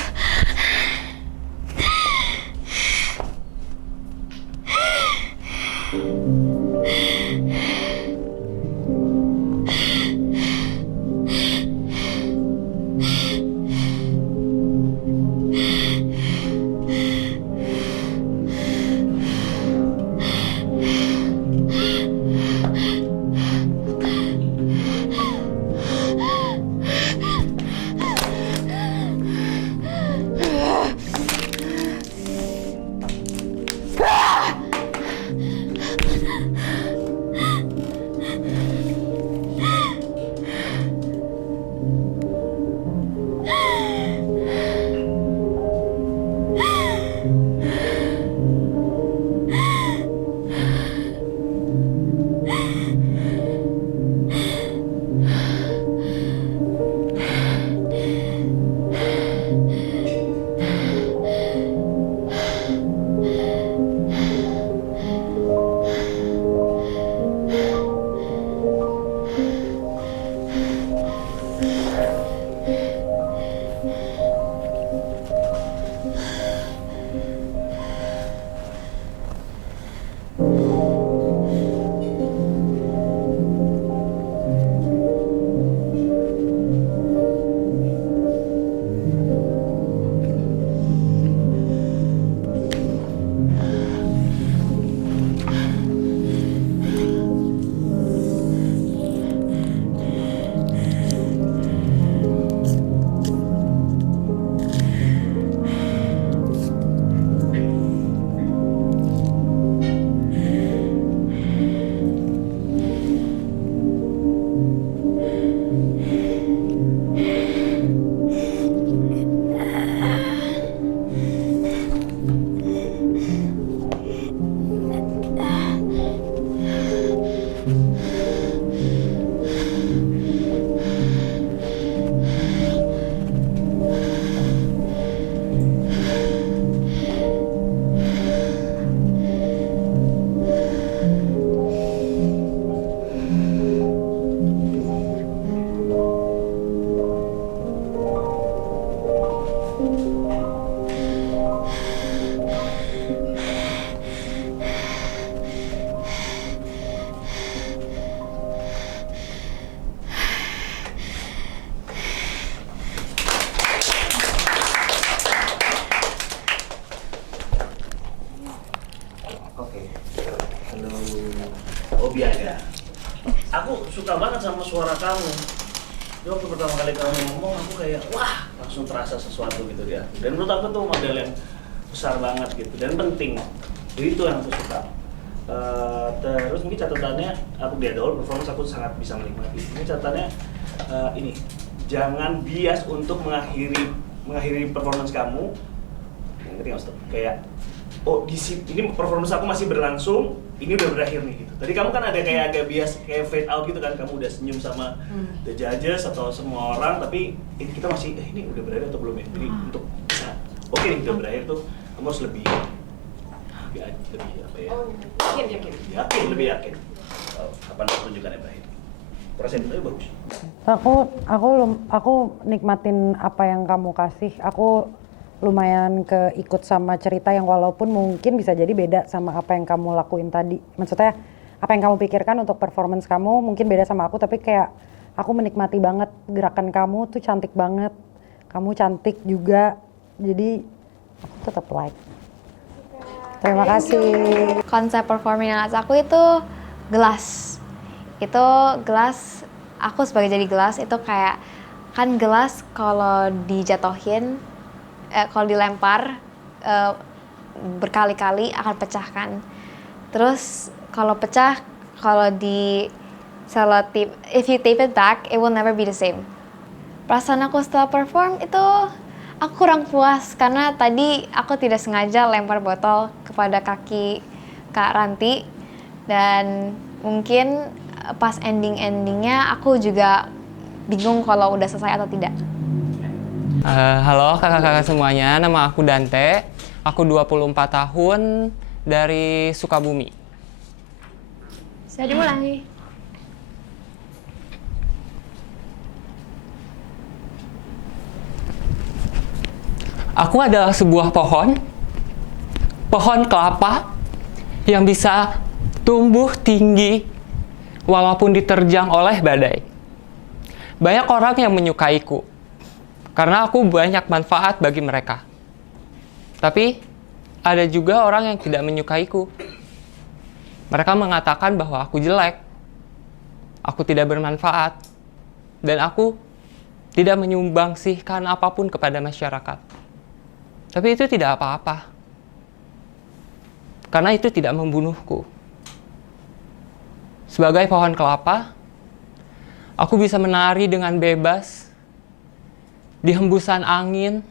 Biada. Aku suka banget sama suara kamu. Jadi waktu pertama kali kamu ngomong, aku kayak wah langsung terasa sesuatu gitu dia. Dan menurut aku tuh model yang besar banget gitu dan penting. Jadi itu yang aku suka. Terus mungkin catatannya aku di Adol performance aku sangat bisa menikmati. Ini catatannya ini jangan bias untuk mengakhiri performance kamu. Ngerti nggak Ustaz? Kayak oh di sini ini performance aku masih berlangsung. Ini udah berakhir nih gitu. Tadi kamu kan ada kayak agak bias kayak fade out gitu kan, kamu udah senyum sama the judges atau semua orang, tapi kita masih ini udah berakhir atau belum ya? Jadi untuk bisa oke nih udah berakhir tuh kamu harus lebih apa ya? Yakin, lebih yakin. Kapan pertunjukannya berakhir? Perasaan itu bagus. Aku nikmatin apa yang kamu kasih. Aku lumayan keikut sama cerita yang walaupun mungkin bisa jadi beda sama apa yang kamu lakuin tadi. Maksudnya apa yang kamu pikirkan untuk performance kamu mungkin beda sama aku, tapi kayak aku menikmati banget gerakan kamu tuh cantik banget. Kamu cantik juga, jadi aku tetap like. Terima kasih. Konsep performing arts aku itu gelas. Itu gelas, aku sebagai jadi gelas itu kayak, kan gelas kalau dijatuhin, kalau dilempar berkali-kali akan pecah kan. Terus kalau pecah, kalau di selotip, if you tape it back, it will never be the same. Perasaan aku setelah perform itu aku kurang puas karena tadi aku tidak sengaja lempar botol kepada kaki Kak Ranti, dan mungkin pas endingnya aku juga bingung kalau udah selesai atau tidak. Halo kakak-kakak semuanya, nama aku Dante. Aku 24 tahun dari Sukabumi. Bisa dimulai. Aku adalah sebuah pohon kelapa yang bisa tumbuh tinggi walaupun diterjang oleh badai. Banyak orang yang menyukaiku karena aku banyak manfaat bagi mereka. Tapi ada juga orang yang tidak menyukaiku. Mereka mengatakan bahwa aku jelek, aku tidak bermanfaat, dan aku tidak menyumbangsihkan apapun kepada masyarakat. Tapi itu tidak apa-apa, karena itu tidak membunuhku. Sebagai pohon kelapa, aku bisa menari dengan bebas di hembusan angin,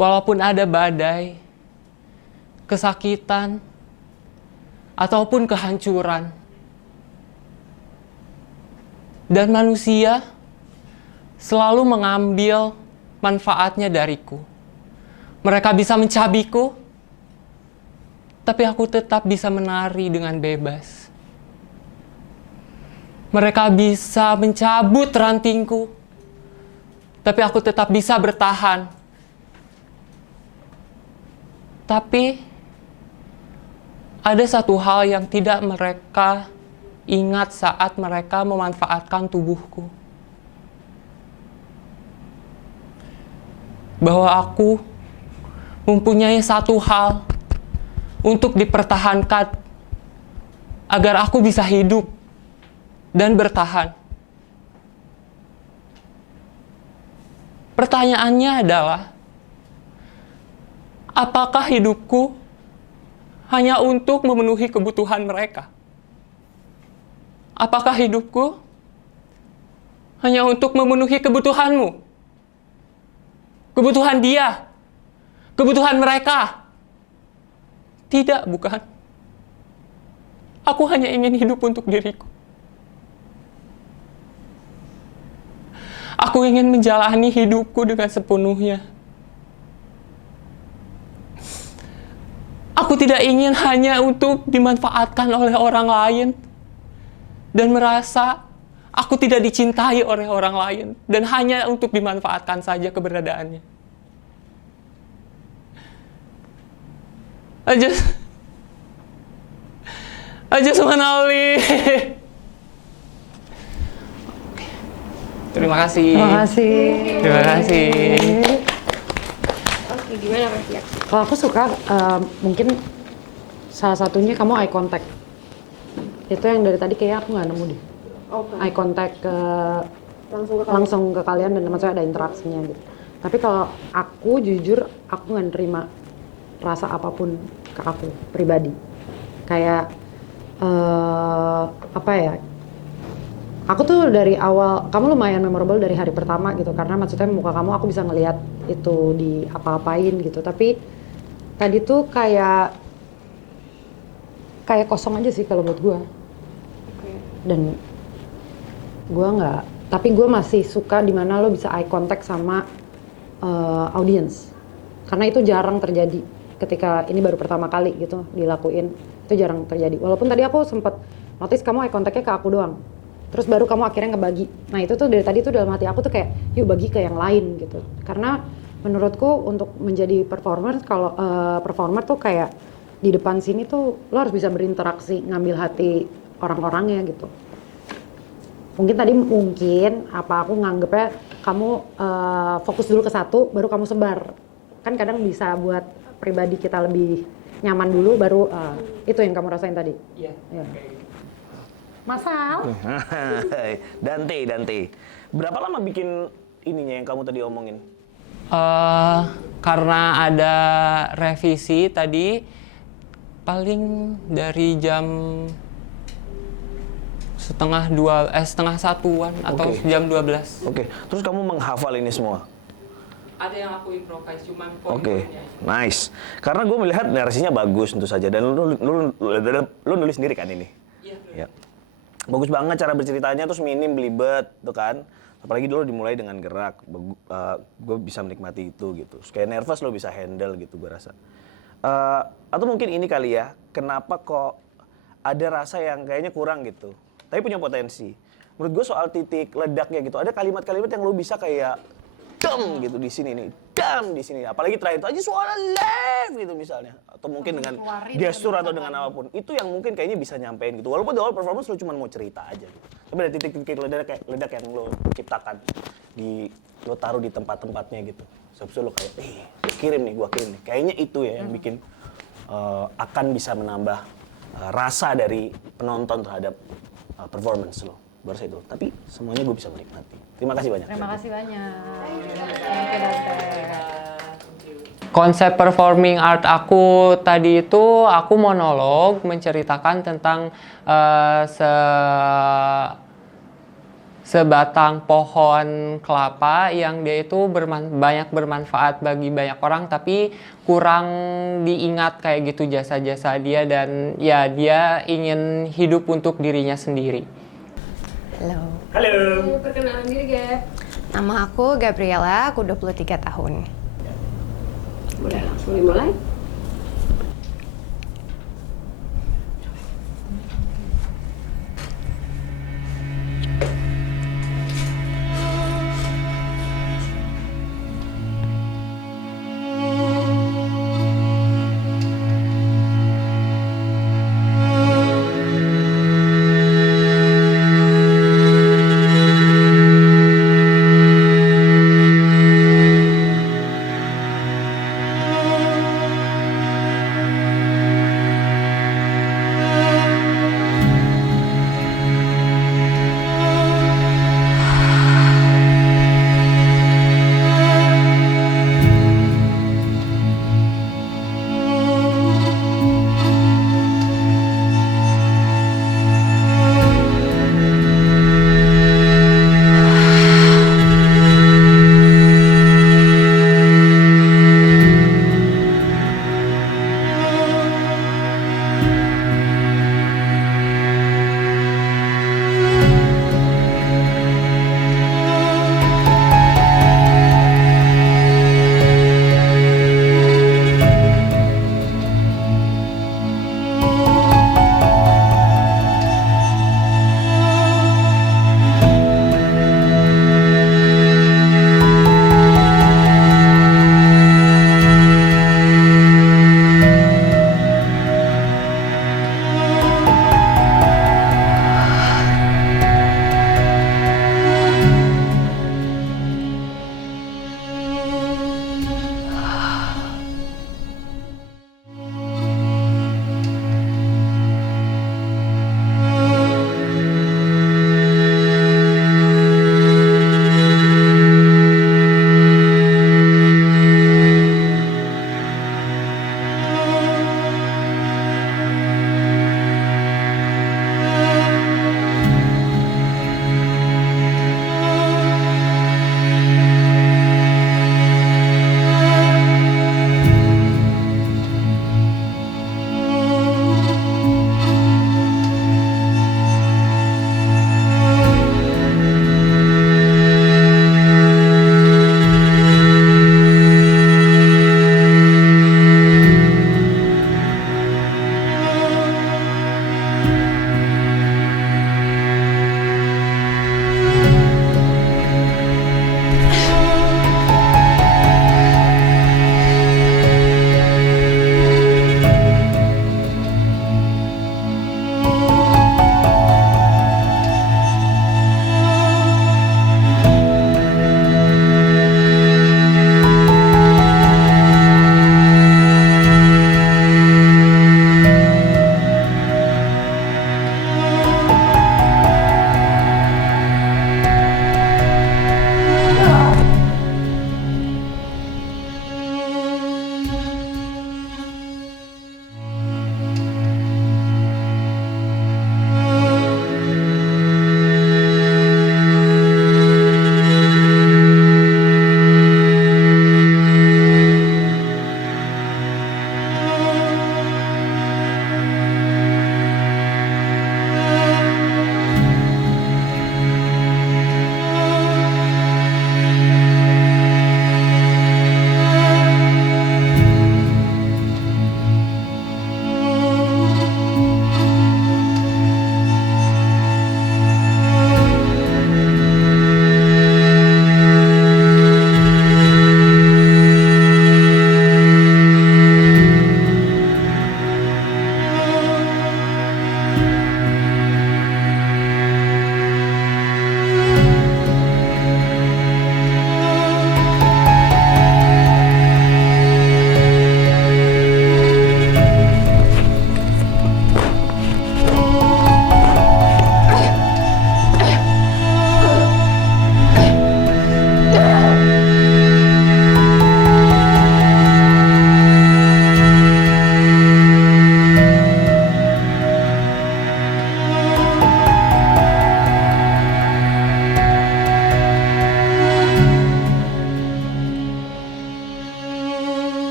walaupun ada badai, kesakitan, ataupun kehancuran. Dan manusia selalu mengambil manfaatnya dariku. Mereka bisa mencabiku, tapi aku tetap bisa menari dengan bebas. Mereka bisa mencabut rantingku, tapi aku tetap bisa bertahan. Tapi ada satu hal yang tidak mereka ingat saat mereka memanfaatkan tubuhku. Bahwa aku mempunyai satu hal untuk dipertahankan agar aku bisa hidup dan bertahan. Pertanyaannya adalah, apakah hidupku hanya untuk memenuhi kebutuhan mereka? Apakah hidupku hanya untuk memenuhi kebutuhanmu? Kebutuhan dia? Kebutuhan mereka? Tidak, bukan. Aku hanya ingin hidup untuk diriku. Aku ingin menjalani hidupku dengan sepenuhnya. Aku tidak ingin hanya untuk dimanfaatkan oleh orang lain dan merasa aku tidak dicintai oleh orang lain dan hanya untuk dimanfaatkan saja keberadaannya. I just wanna live. Terima kasih. Terima kasih. Terima kasih. Oke, gimana refleksi? Kalau aku suka, mungkin salah satunya kamu eye contact. Itu yang dari tadi kayak aku nggak nemu deh. Oke. Eye contact langsung ke kalian dan maksudnya ada interaksinya gitu. Tapi kalau aku jujur, aku nggak nerima rasa apapun ke aku pribadi. Kayak apa ya? Aku tuh dari awal, kamu lumayan memorable dari hari pertama gitu, karena maksudnya muka kamu aku bisa ngelihat itu di apa-apain gitu. Tapi tadi tuh kayak kosong aja sih kalau buat gue. Dan gue nggak, tapi gue masih suka dimana lo bisa eye contact sama audience, karena itu jarang terjadi ketika ini baru pertama kali gitu dilakuin, itu jarang terjadi. Walaupun tadi aku sempet notice kamu eye contactnya ke aku doang. Terus baru kamu akhirnya ngebagi. Nah itu tuh dari tadi tuh dalam hati aku tuh kayak, yuk bagi ke yang lain gitu. Karena menurutku untuk menjadi performer, kalau performer tuh kayak di depan sini tuh lo harus bisa berinteraksi, ngambil hati orang-orangnya gitu. Mungkin tadi aku nganggepnya kamu fokus dulu ke satu, baru kamu sebar. Kan kadang bisa buat pribadi kita lebih nyaman dulu, baru itu yang kamu rasain tadi. Iya. Ya. Masal. Dante. Berapa lama bikin ininya yang kamu tadi omongin? Karena ada revisi tadi, paling dari jam setengah satuan atau jam 12. Oke. Terus kamu menghafal ini semua? Ada yang aku improvise, cuman Oke, nice. Karena gue melihat narasinya bagus tentu saja, dan lu nulis sendiri kan ini? Iya. Bagus banget cara berceritanya, terus minim belibet, tuh kan? Apalagi dulu dimulai dengan gerak, gue bisa menikmati itu gitu. Kayak nervous lo bisa handle gitu gue rasa. Atau mungkin ini kali ya, kenapa kok ada rasa yang kayaknya kurang gitu, tapi punya potensi. Menurut gue soal titik ledaknya gitu, ada kalimat-kalimat yang lo bisa kayak dam gitu di sini nih, dam di sini. Apalagi terakhir itu aja suara left gitu misalnya, atau mungkin dengan gestur atau dengan apapun. Itu yang mungkin kayaknya bisa nyampein gitu. Walaupun di awal performance lo cuma mau cerita aja gitu. Tapi ada titik-titik ledak yang lo ciptakan lo taruh di tempat-tempatnya gitu. Sebab lo kayak, gua kirim nih. Kayaknya itu ya yang bikin akan bisa menambah rasa dari penonton terhadap performance lo. Baru itu. Tapi semuanya gue bisa menikmati. Terima kasih banyak. Terima kasih banyak. Konsep performing art aku tadi itu aku monolog menceritakan tentang sebatang pohon kelapa yang dia itu banyak bermanfaat bagi banyak orang tapi kurang diingat kayak gitu jasa-jasa dia dan ya dia ingin hidup untuk dirinya sendiri. Halo. Perkenalan diri, Gap. Nama aku Gabriela, aku 23 tahun. Boleh langsung dimulai?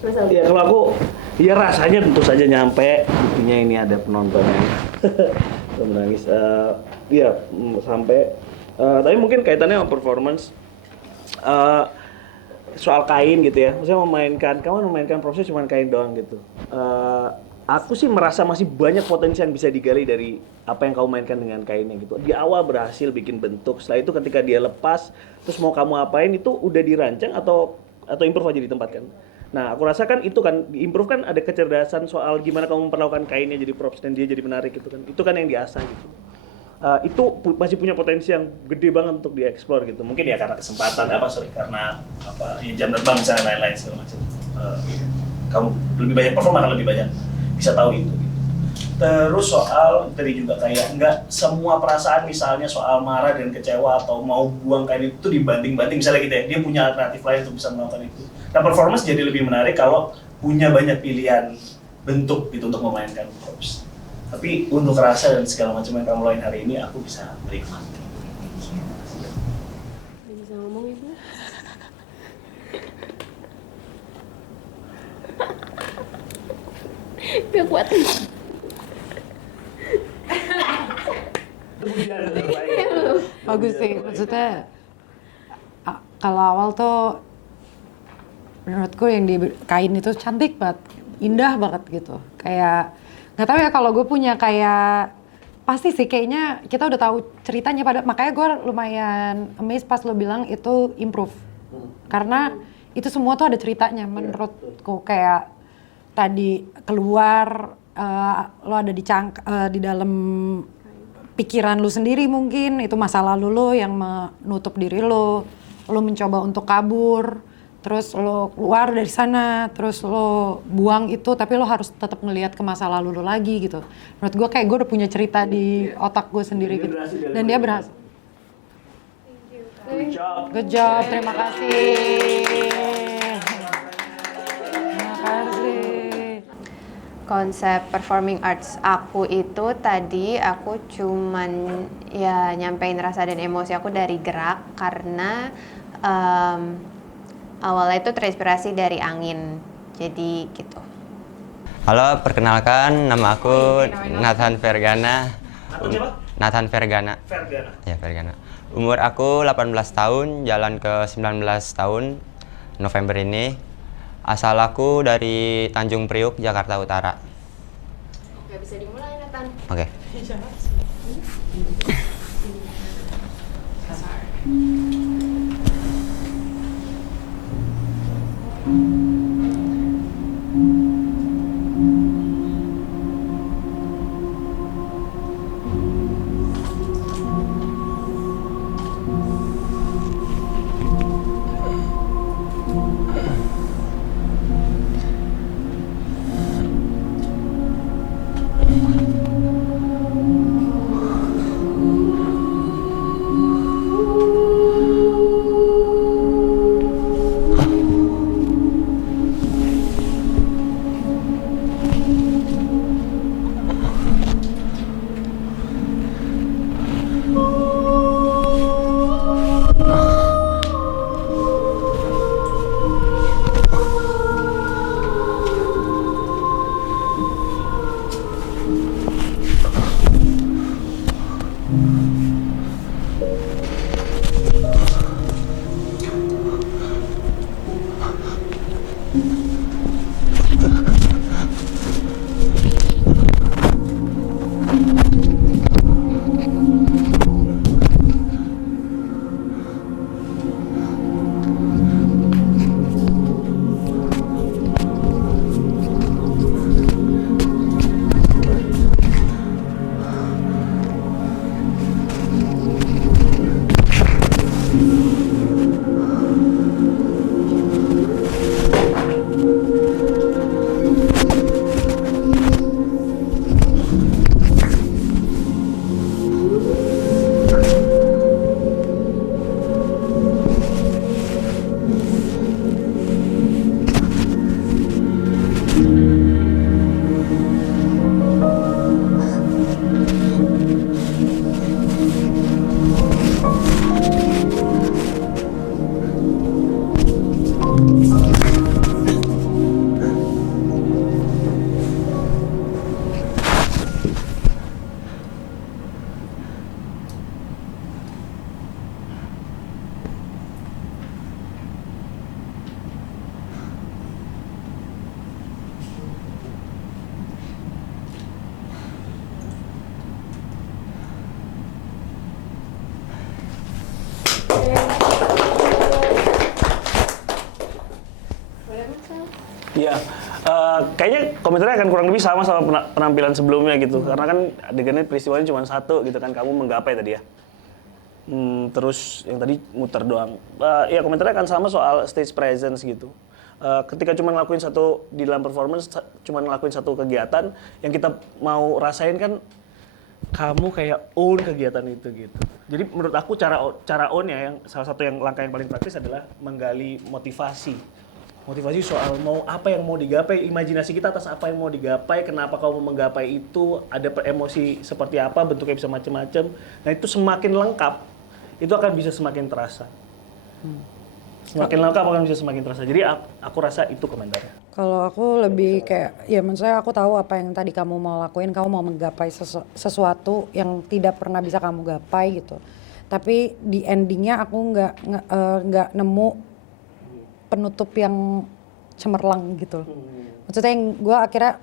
Ya kalau aku, ya rasanya tentu saja nyampe. Buktinya ini ada penontonnya. Menangis. Ya sampai. Tapi mungkin kaitannya sama performance. Soal kain gitu ya. Maksudnya kamu memainkan proses cuma kain doang gitu. Aku sih merasa masih banyak potensi yang bisa digali dari apa yang kamu mainkan dengan kainnya gitu. Di awal berhasil bikin bentuk, setelah itu ketika dia lepas, terus mau kamu apain itu udah dirancang atau improve aja ditempatkan. Nah, aku rasa kan itu kan improve kan ada kecerdasan soal gimana kamu memperlakukan kainnya jadi props dan dia jadi menarik gitu kan. Itu kan yang diasah gitu. Itu masih punya potensi yang gede banget untuk dieksplor gitu. Mungkin ya karena kesempatan karena ya jam terbang misalnya lain-lain segala macam. Kamu lebih banyak perform akan lebih banyak bisa tahu itu. Gitu. Terus soal tadi juga kayak nggak semua perasaan misalnya soal marah dan kecewa atau mau buang kain itu dibanding-banding misalnya gitu ya. Dia punya alternatif lain untuk bisa melakukan itu. Nah performance jadi lebih menarik kalau punya banyak pilihan bentuk gitu untuk memainkan props. Tapi untuk rasa dan segala macam yang kamu lain hari ini aku bisa menikmati. Bisa ngomong ibu? Gak kuat. Bagus sih, maksudnya kalau awal tuh menurutku yang di kain itu cantik banget, indah banget gitu. Kayak nggak tahu ya kalau gue punya kayak pasti sih kayaknya kita udah tahu ceritanya makanya gue lumayan amazed pas lo bilang itu improve karena itu semua tuh ada ceritanya menurutku. Kayak tadi keluar lo ada di dalam pikiran lo sendiri, mungkin itu masa lalu lo yang menutup diri lo mencoba untuk kabur, terus lo keluar dari sana, terus lo buang itu, tapi lo harus tetap ngelihat ke masa lalu lo lagi gitu. Menurut gue kayak gue udah punya cerita di otak gue sendiri gitu, dan dia berhasil. Good job, terima kasih. Terima kasih. Konsep performing arts aku itu tadi aku cuman ya nyampein rasa dan emosi aku dari gerak karena awalnya itu terinspirasi dari angin, jadi gitu. Halo, perkenalkan nama aku Nathan Vergana. Nathan Vergana. Ya, Vergana. Umur aku 18 tahun, jalan ke 19 tahun November ini. Asal aku dari Tanjung Priuk, Jakarta Utara. Oke, bisa dimulai, Nathan. Oke. Iya, kayaknya komentarnya akan kurang lebih sama penampilan sebelumnya gitu. Karena kan adegannya peristiwanya cuma satu gitu kan, kamu menggapai tadi ya. Terus yang tadi muter doang. Ya komentarnya akan sama soal stage presence gitu. Ketika cuma ngelakuin satu di dalam performance, cuma ngelakuin satu kegiatan, yang kita mau rasain kan kamu kayak own kegiatan itu gitu. Jadi menurut aku cara own-nya yang salah satu yang langkah yang paling praktis adalah menggali motivasi soal mau apa yang mau digapai, imajinasi kita atas apa yang mau digapai, kenapa kamu mau menggapai itu, ada emosi seperti apa, bentuknya bisa macam-macam. Nah itu semakin lengkap, itu akan bisa semakin terasa. Semakin lengkap akan bisa semakin terasa. Jadi aku rasa itu komentarnya. Kalau aku lebih kayak, ya maksudnya aku tahu apa yang tadi kamu mau lakuin, kamu mau menggapai sesuatu yang tidak pernah bisa kamu gapai gitu. Tapi di endingnya aku nggak nemu penutup yang cemerlang gitu. Maksudnya yang gue akhirnya,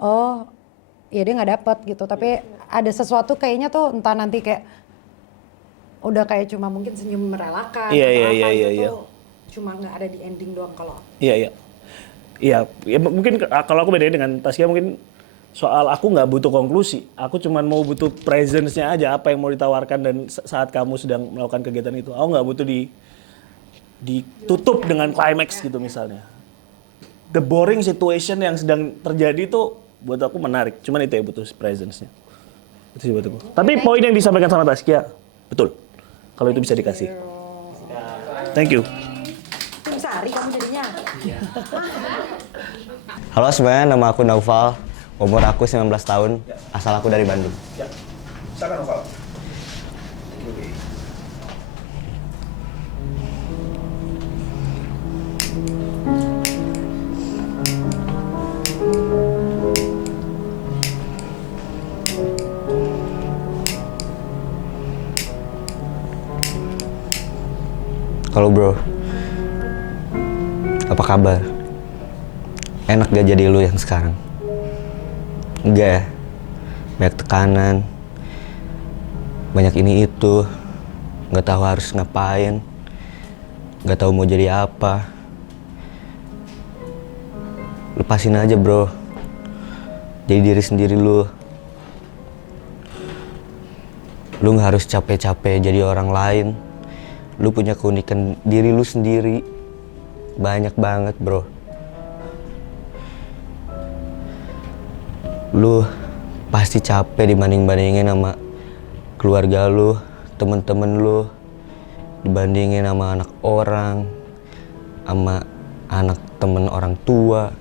oh ya dia nggak dapet gitu. Tapi ada sesuatu kayaknya tuh entah nanti kayak udah kayak cuma mungkin senyum merelakan. Iya. Cuma nggak ada di ending doang kalau. Iya. Mungkin kalau aku bedain dengan Taskia mungkin soal aku nggak butuh konklusi. Aku cuma mau butuh presence-nya aja, apa yang mau ditawarkan dan saat kamu sedang melakukan kegiatan itu. Aku nggak butuh ditutup dengan climax gitu misalnya. The boring situation yang sedang terjadi itu buat aku menarik. Cuman itu ya butuh presence-nya. Itu sih buat aku. Tapi poin yang disampaikan sama Taskia betul. Kalau itu bisa dikasih. Thank you. Tim Sari kamu jadinya. Halo semuanya, nama aku Naufal. Umur aku 19 tahun. Asal aku dari Bandung. Ya. Silakan Naufal. Halo bro, apa kabar? Enak gak jadi lu yang sekarang? Enggak ya? Banyak tekanan, banyak ini itu, gak tahu harus ngapain, gak tahu mau jadi apa. Lepasin aja bro, jadi diri sendiri lu. Lu gak harus capek-capek jadi orang lain. Lu punya keunikan diri lu sendiri. Banyak banget bro. Lu pasti capek dibanding-bandingin sama keluarga lu, temen-temen lu, dibandingin sama anak orang, sama anak temen orang tua,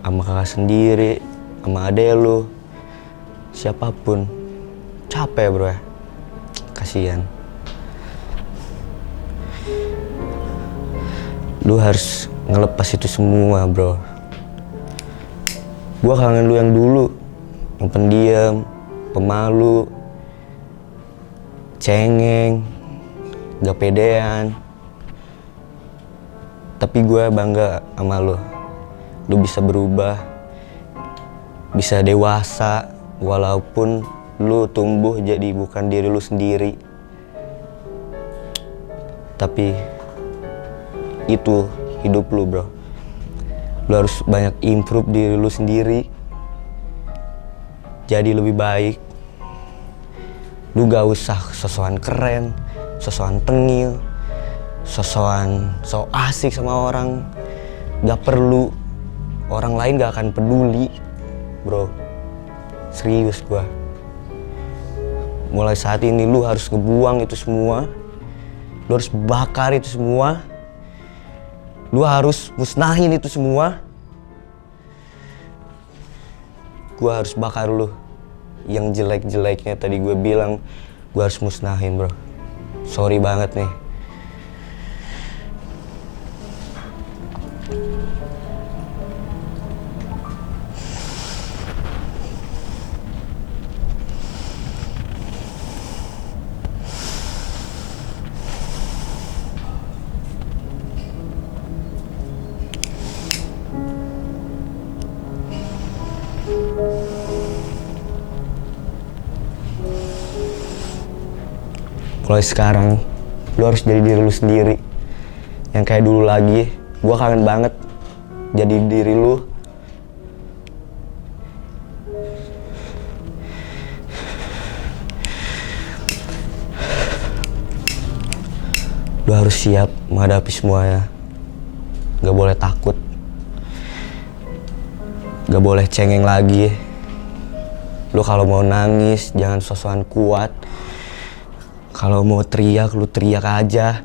sama kakak sendiri, sama adek lu, siapapun. Capek bro ya, kasihan. Lu harus ngelepas itu semua bro. Gua kangen lu yang dulu, yang pendiam, pemalu, cengeng, gak pedean. Tapi gue bangga sama lu. Lu bisa berubah, bisa dewasa, walaupun lu tumbuh jadi bukan diri lu sendiri. Tapi itu hidup lu bro. Lu harus banyak improve diri lu sendiri, jadi lebih baik. Lu gak usah sosokan keren, sosokan tengil, sosokan so asik sama orang. Gak perlu. Orang lain gak akan peduli bro. Serius gua. Mulai saat ini lu harus ngebuang itu semua. Lu harus bakar itu semua. Lu harus musnahin itu semua. Gua harus bakar lu. Yang jelek-jeleknya tadi gue bilang, gue harus musnahin bro. Sorry banget nih. Mulai sekarang, lu harus jadi diri lu sendiri. Yang kayak dulu lagi, gua kangen banget jadi diri lu. Lu harus siap menghadapi semuanya. Gak boleh takut. Gak boleh cengeng lagi. Lu kalau mau nangis jangan sosokan kuat. Kalau mau teriak lu teriak aja.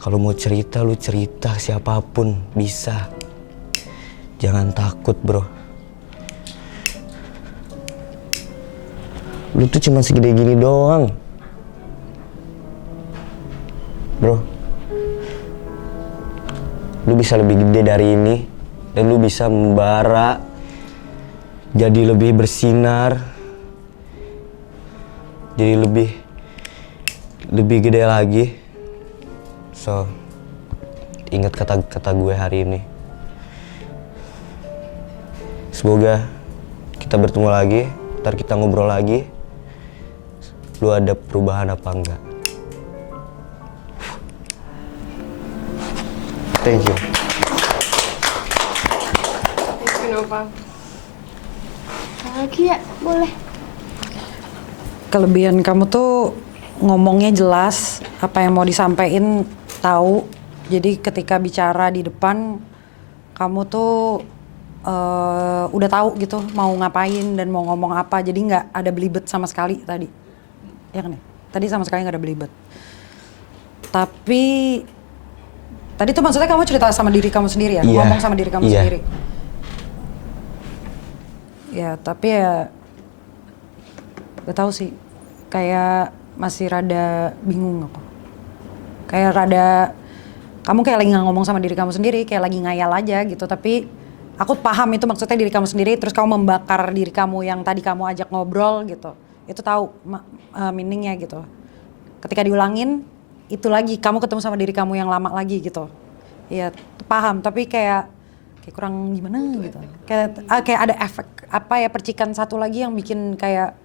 Kalau mau cerita lu cerita siapapun bisa. Jangan takut, bro. Lu tuh cuma segede gini doang. Bro, lu bisa lebih gede dari ini dan lu bisa membara, jadi lebih bersinar, jadi lebih gede lagi. So, ingat kata-kata gue hari ini. Semoga kita bertemu lagi, ntar kita ngobrol lagi. Lu ada perubahan apa enggak? Thank you. Thank you, Nova. Lagi ya, boleh. Kelebihan kamu tuh ngomongnya jelas, apa yang mau disampaikan tahu. Jadi ketika bicara di depan, kamu tuh udah tahu gitu mau ngapain dan mau ngomong apa. Jadi nggak ada belibet sama sekali tadi. Ya kan ya? Tadi sama sekali nggak ada belibet. Tapi tadi tuh maksudnya kamu cerita sama diri kamu sendiri ya? Iya. Ngomong sama diri kamu Iya. sendiri. Ya, tapi ya gak tahu sih. Kayak masih rada bingung aku. Kayak rada, kamu kayak lagi ngomong sama diri kamu sendiri, kayak lagi ngayal aja gitu. Tapi aku paham itu maksudnya diri kamu sendiri, terus kamu membakar diri kamu yang tadi kamu ajak ngobrol gitu. Itu tahu meaningnya gitu. Ketika diulangin, itu lagi kamu ketemu sama diri kamu yang lama lagi gitu. Iya, paham, tapi kayak kurang gimana gitu. Kayak ada efek apa ya, percikan satu lagi yang bikin kayak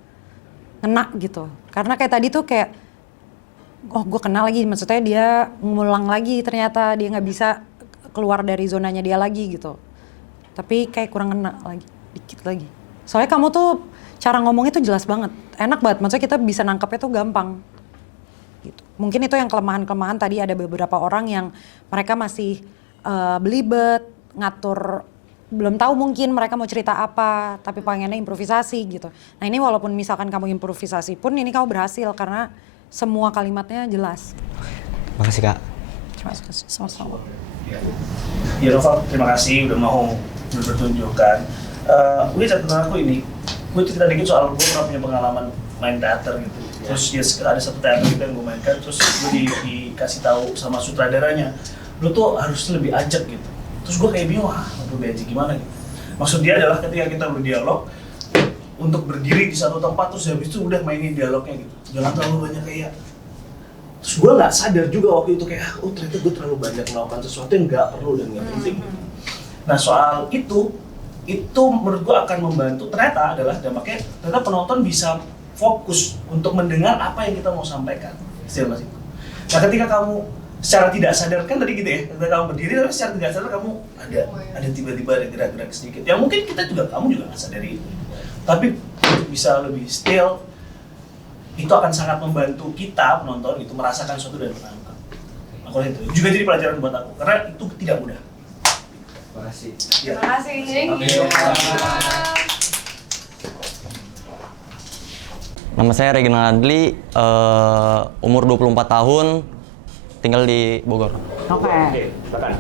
ngena gitu. Karena kayak tadi tuh kayak oh gue kenal lagi, maksudnya dia ngulang lagi, ternyata dia nggak bisa keluar dari zonanya dia lagi gitu. Tapi kayak kurang ngena lagi, dikit lagi. Soalnya kamu tuh cara ngomongnya tuh jelas banget, enak banget, maksudnya kita bisa nangkepnya tuh gampang. Gitu. Mungkin itu yang kelemahan-kelemahan tadi, ada beberapa orang yang mereka masih belibet, ngatur, belum tahu mungkin mereka mau cerita apa, tapi pengennya improvisasi gitu. Nah ini walaupun misalkan kamu improvisasi pun ini kamu berhasil karena semua kalimatnya jelas. Makasih Kak. Terima kasih, sama-sama. Ya Nova, terima kasih udah mau bertunjukkan. Gue catatan aku ini, gue cerita dikit soal gue pernah punya pengalaman main teater gitu. Terus ada satu teater gitu yang gue mainkan, terus gue dikasih tahu sama sutradaranya, lu tuh harus lebih ajak gitu. Terus gue kayak bingung, lebih ajak gimana gitu. Maksud dia adalah ketika kita berdialog, untuk berdiri di satu tempat terus habis itu udah mainin dialognya gitu. Jangan terlalu banyak kayak. Terus gue nggak sadar juga waktu itu kayak, oh ternyata gue terlalu banyak melakukan sesuatu yang nggak perlu dan nggak penting. Nah soal itu menurut gue akan membantu, ternyata adalah dampaknya ternyata penonton bisa fokus untuk mendengar apa yang kita mau sampaikan. Istilah Mas itu. Nah ketika kamu secara tidak sadar, kan tadi gitu ya, ketika kamu berdiri tapi secara tidak sadar kamu ada tiba-tiba ada gerak-gerak sedikit. Ya mungkin kamu juga nggak sadari itu. Tapi bisa lebih still, itu akan sangat membantu kita penonton itu merasakan sesuatu dan menangkap. Aku itu juga jadi pelajaran buat aku karena itu tidak mudah. Terima kasih. Ya. Terima kasih. Nama saya Reginald Adli, umur 24 tahun, tinggal di Bogor. Oke. Silakan.